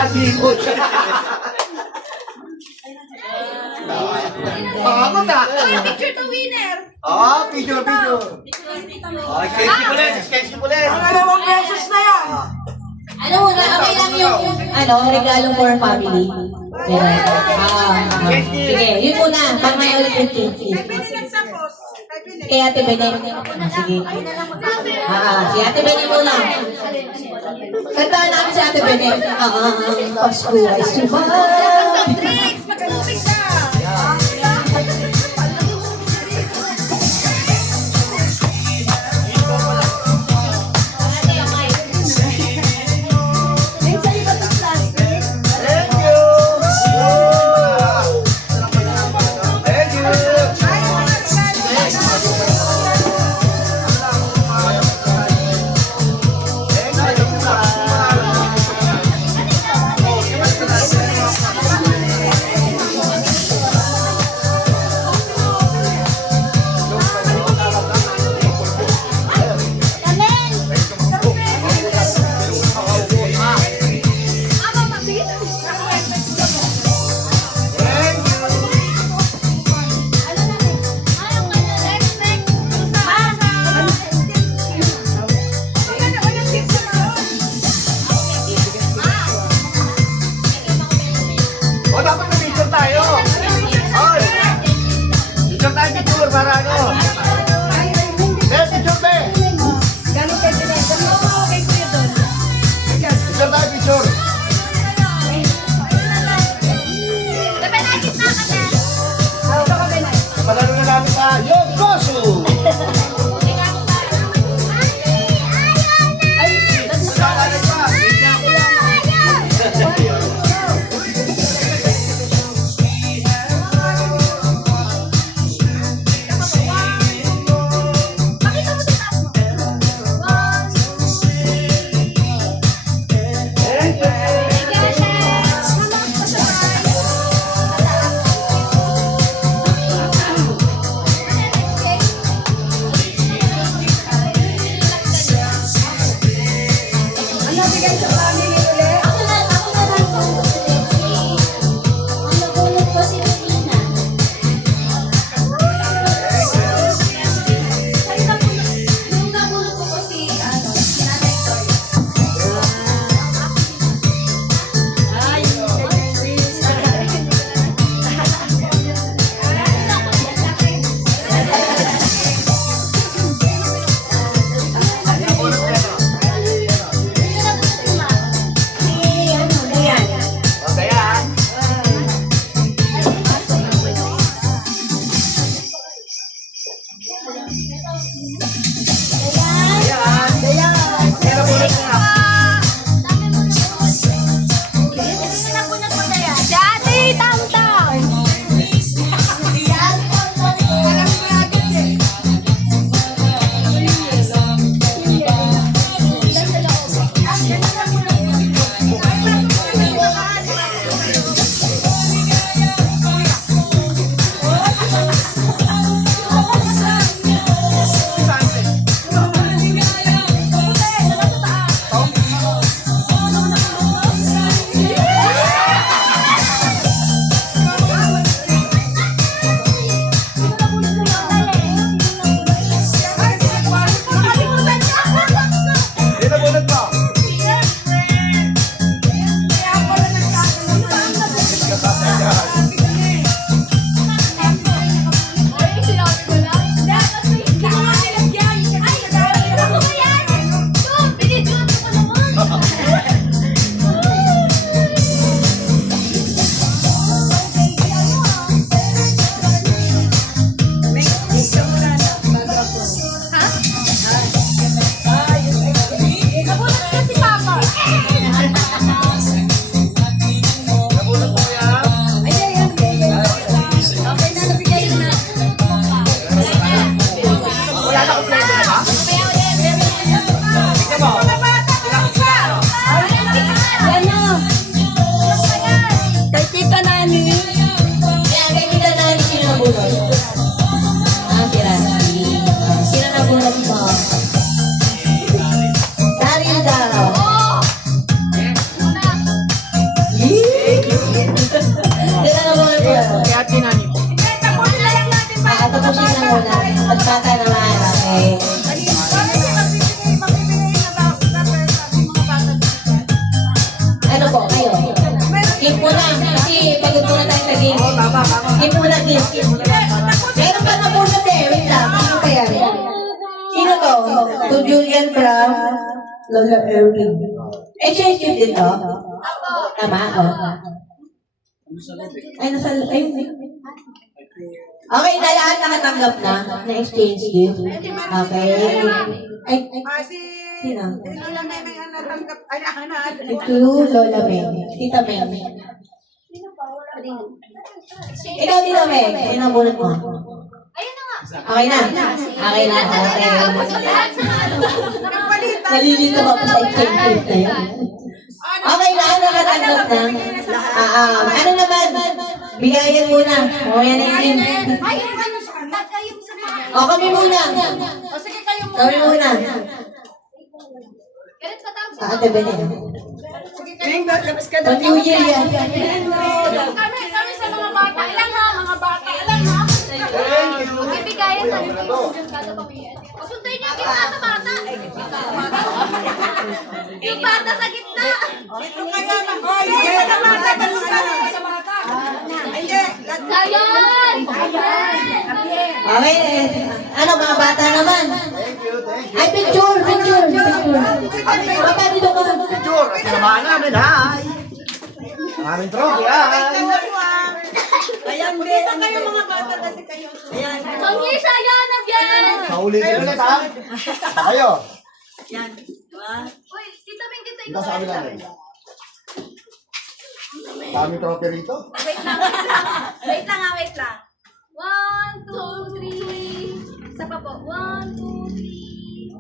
Nakikot. Pangakot ah. Picture to winner. Ah, picture. Ah, sketchy ulit. Dalawang pesos na yan. Ano muna, okay lang yung regalo for family. Yan. Sige, yun muna. Pamaya ulit yung cake. Tapos, Kay Ate Bene. Sige. Si Ate Bene muna. Kantaan namin si Ate Bene. Pasko ay suman. drinks, magtubig ka. Thank you. Thank you. O, dapat may picture tayo. Oy. Picture tayo, picture, para ano. Be, picture, be. Picture tayo, picture. Palalo na namin sa Yokosu. sis. Meron pa nabunod eh. Wait lang. Sino kaya? Sino to? To Julian from Lola Erwin. HSU din to? Tama? Ay, ay, okay na lahat nakatanggap na exchange gift. Okay. Ay, sino? Lola May may natanggap. Ay, Ito, Lola Meng. Tita Meng. Ikaw, Tita Meng. Sino ang bunot mo? Ayun na nga. Okay na. Okay na. Okay. Nalilito ka pa sa exchange gift na yun. Okay na, nakatanggap na. Ano naman? Bigayan muna. Okay na yun. Ay, yung ano sa kanila, kayo sa mga. O, kami muna. O sige, kayo muna. Kami muna. Ganit ka tawag Sa Ate Bene. Sa New Year yan. Kami sa mga bata. Ilang ha, mga bata. Ilang ha. Magbibigayan ka rin kada pamilya. Sunduin niyo yung gitna sa bata. Yung bata sa gitna. Ito kayo. Hindi, sa bata. Sa bata. Hindi. Ayan! Okay. Ano, mga bata naman? Thank you. Ay, picture. Papa, dito ka. Picture, at sinamaan namin, hi! Ang aming trophy, hi! Ayan, dito kayo mga bata kasi kayo. Ayan. Pangir siya yan, Abyan! Sauli kayo ulit, ha? Basta kayo. Uy, tita Ming, kita Dito sa kabila namin. Daming trophy rito. Wait lang. Wait lang. 1, 2, 3. Isa pa po. 1, 2, 3.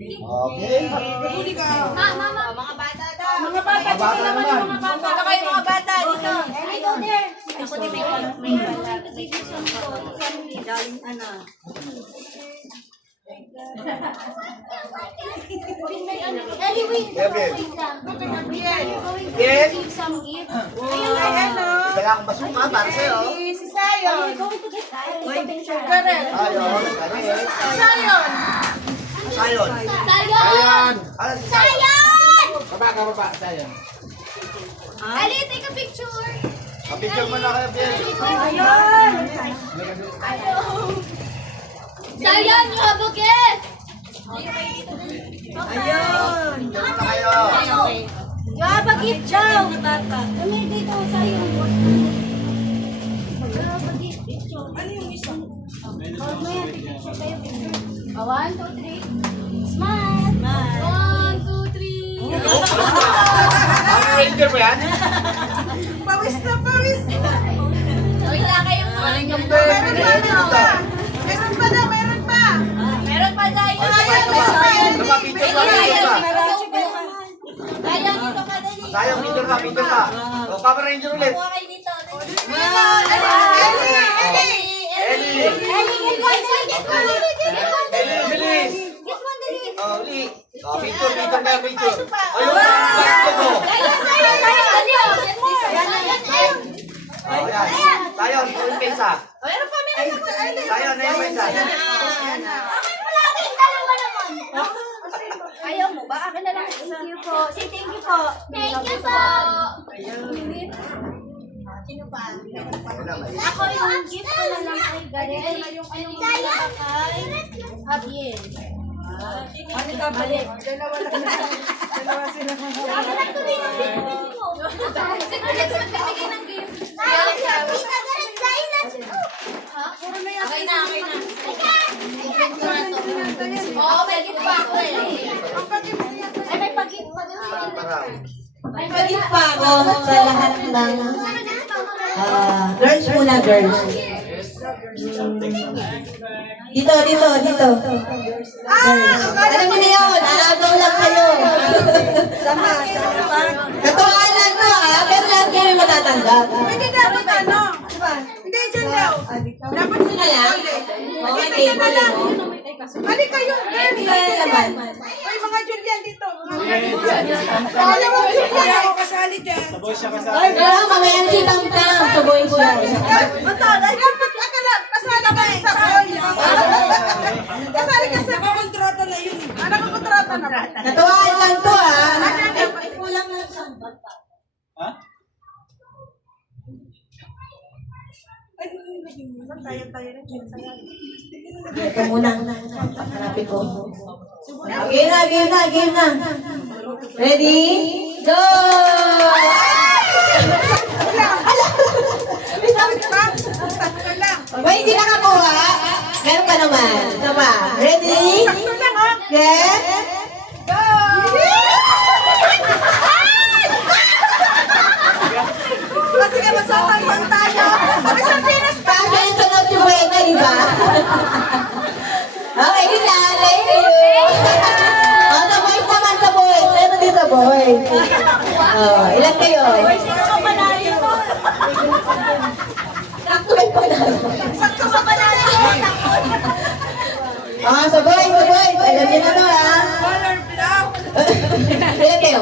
Okay. Mama. Mga bata daw. Mga bata naman. Dito kayo mga bata. Dito. I go there. Ako din may galing ano. Anyway, Okay. wait lang. You're going to Yes. receive some gift. Ayan o. Kaya akong basuka para sa'yo. Si Sayon. You're going to get picture. Correct. Ayon. Sayon. Sayon. Sayon! Ano si Sayon? Sayon! Baba, Sayon. Ali, take a picture. Kapicture mo na kayo, Biel. Ayun. Sayon, you have a gift. Ayun. Picture mo na kayo. You have a gift daw. Tata. Kami dito, Sayon. You have a gift. Picture. Ano yung isa? Mamaya, picture kayo. 1, 2, 3. Smile. 1, 2, 3. Ang ranger ba yan? Pawis na pawis. Wait lang kayo. Meron pa. Meron pa tayo. Picture pa. Sayon, dito ka dali. Sayon, picture pa. O, Power Ranger ulit. Kuha kayo dito. Ellie. Ellie, bilis. Get one dali. O, Uli. O, picture kayo, picture. Ayun, picture mo. Sayon, dali. Get more. O, yan. Sayon, yung pesa. Sayon, na yung pesa. Ayaw mo ba? Akin na lang. Thank you po. Say thank you po. Thank you po. Ako yung gift ko na lang kay Garel. Anong kay Javier. Ano ka balik? Dalawa sila. Ako lang tuloy ng gift mo. Siguro magbibigay ng gift. Ha? Puro na yan. Okay na. Oo, may gift pa ako eh. Ay, may pag-gift pa doon. May pagit pa ako sa lahat ng girls muna, girls. Dito. Girls. Alam niyo na yun, aagaw lang kayo. Katuwaan lang to, pero lahat kayo matatanggap. Hindi dapat ano? Hindi dyan daw. Dapat sila lang. Okay, Dito na lang. table. Hali kayo. Hindi kaya naman. Uy, mga Julian dito. Dalawang Julian. Ako kasali dyan. Pero mamaya si Tang Tang sa boys yan. Dapat akala, kasali ka sa boy. Kasali ka sa kontrata na yun. Nakakontrata na ba? Katuwaan lang to kulang lang sa bata. Ito muna. Hanapin ko. Game na. Ready? Go! Ba, hindi nakakuha? Meron pa naman. Ito pa. Ready? Get? Go! Kasi nga masasangkot tayo. Kami sa Pinas pa. Kaya ito na si Buena, di ba? Okay, yun na. Thank you. Sa boys naman, sa boys. Meron din sa boys. Ilan kayo? Sino ka panalo mo? Sakto may panalo. Sakto sa panalo mo. Sa boys. Alam niyo na to, ha? Color black. Ilan kayo?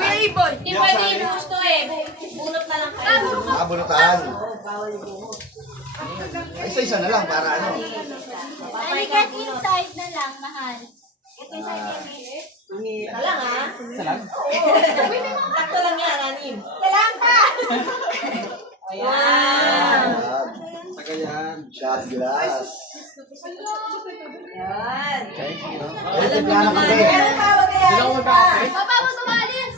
Playboy. Hindi pwede yung gusto eh. Bunot na lang kayo. Bunutan. Isa-isa na lang para ano. Alikat inside na lang, mahal. Ito inside Ito lang, ha? Sakto lang yan, anim. Kailangan pa. Ayan. Shot glass. Ayan. Alam mo naman. Papa, mo tumalis!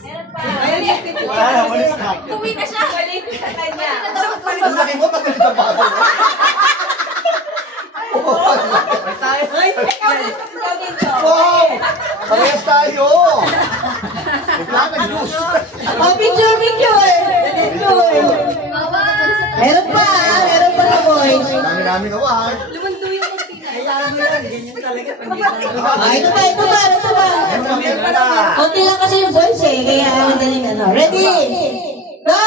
Wala na, malis na. Uwi na siya! Balik sa kanya. Ang laki mo, pag ganito pa ako. Ay, ikaw din to. Wow! Parehas tayo! Wala na, juice. Picture. Meron pa sa boys. Dami-dami ka ba? Ito pa. Konti lang kasi yung boys eh, kaya madaling ano. Ready? Go!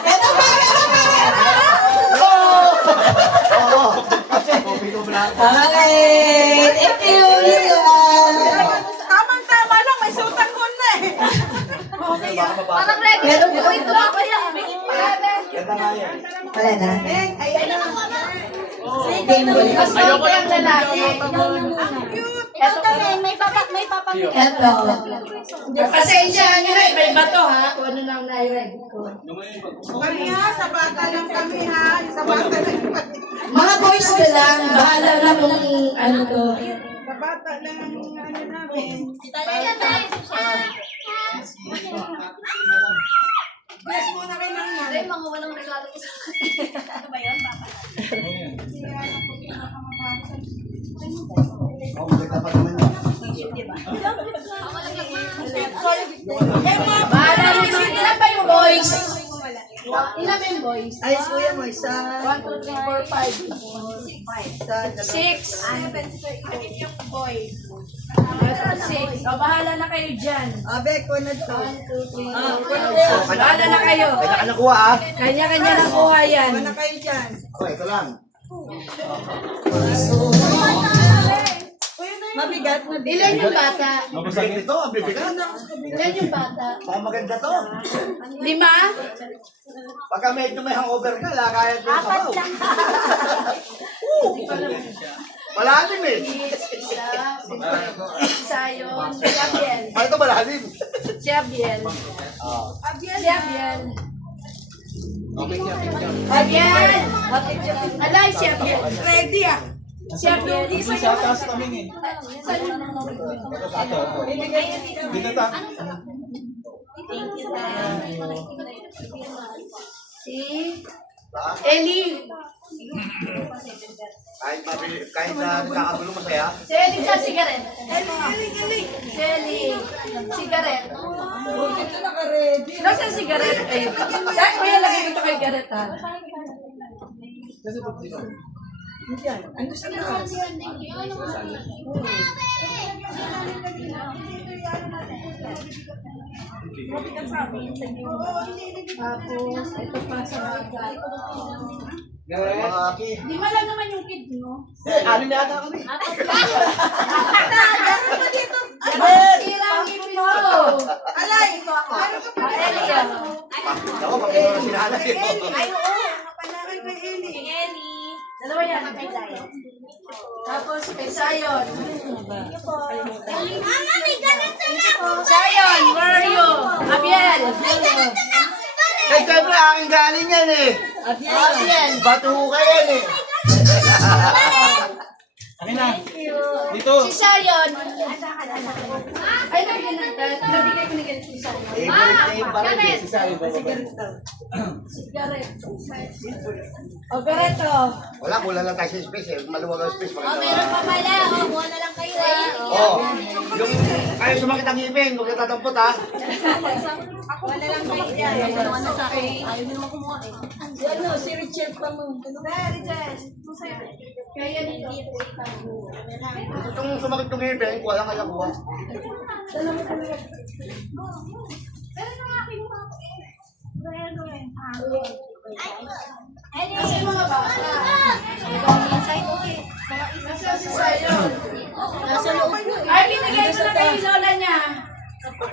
Ito pa! Oo! Kasi, pito black. Okay, thank you, Lisa. Tamang-tama lang. May sutang ko na eh. Parang ready. Meron pa. Uy, tumakaya. Ganda nga yan. Wala na. Ayan na. Game boy. Ayoko yung lalaki. Ito kami, may papak. Ito. Pasensyahan nyo na, iba to ha. Kung ano nang nai-ready ko. Kami ha, sa bata lang kami ha. Sa bata lang kami. Mga boys na lang, bahala na kung ano to. Sa bata lang ang ano namin. Bless muna kayo ng Ay, mga walang regalo ko sa Ano ba yun, papa? Oo, maganda pa naman yan. Bahala na mga, ilan ba yung boys? Ilan ba yung boys? Ay, kuya mo, isa. 1, 2, 3, 4, 5. 6. Yung boy. 6. O, bahala na kayo dyan. Abe, ko na to. 1, 2, 3, 4. Bahala na kayo. Kaya ka nakuha ah. Kanya-kanya na kuha yan. Ano kayo dyan? Oh, ito lang. Mabigat, mabigat. Ilan yung bata? Mabigat ito, ang bibigat. Ilan yung bata? Baka maganda to. 5? Pagka medyo may hangover ka, lagayan ko yung sabaw. Malalim eh. Isa yun. Siabiel. Ano ito malalim? Siabiel. Ah. Siabiel. Siabiel. Alay, Siabiel. Ready ah. Siabiel. Sa taas kami eh. Dito ta. Si Eli. Kahit na nagkakagulo masaya. Si Eli siya, sigaret. Si Eli. Sigaret. Nasaan sigaret eh? Dahil kuya, lagay ito kay Garet ha. Ando sa taas. Tapos, ito pa sa bagay. Mga kid. Di ba lang naman yung kid mo? Anim na yata kami. Sira ang kid mo. Alay, ito ako. Eli yan. Ako, mapito na sinanay. Ay, oo. Kapanakan kay Eli. Ellie. Dalawa yan. Tapos, kay Sayon. Sayon, where are you? Abiel. Eh, syempre, aking galing yan eh. Akin yan. Batuka yan eh. Akin na. Dito. Si Shayon. Ay, nabigay ko ni Galit si Shayon. Ganet. O, Gareto. Wala, kulang lang tayo sa space eh. Maluwag ang space. Oh, meron pa pala. Oh, buwan na lang kayo Oh, yung ayaw sumakit ang ngipin, huwag natatampot ha. Wala lang kayo dyan. Ayaw na sa akin. Ayaw nyo naman kumuha eh. Si Richard pa mo. Richard. Kaya hindi po Kung sumakit yung ngipin, wala kaya kuha. Kasi mga bata. Inside, okay. Nasa loob. Ay, binigay ko na kay Lola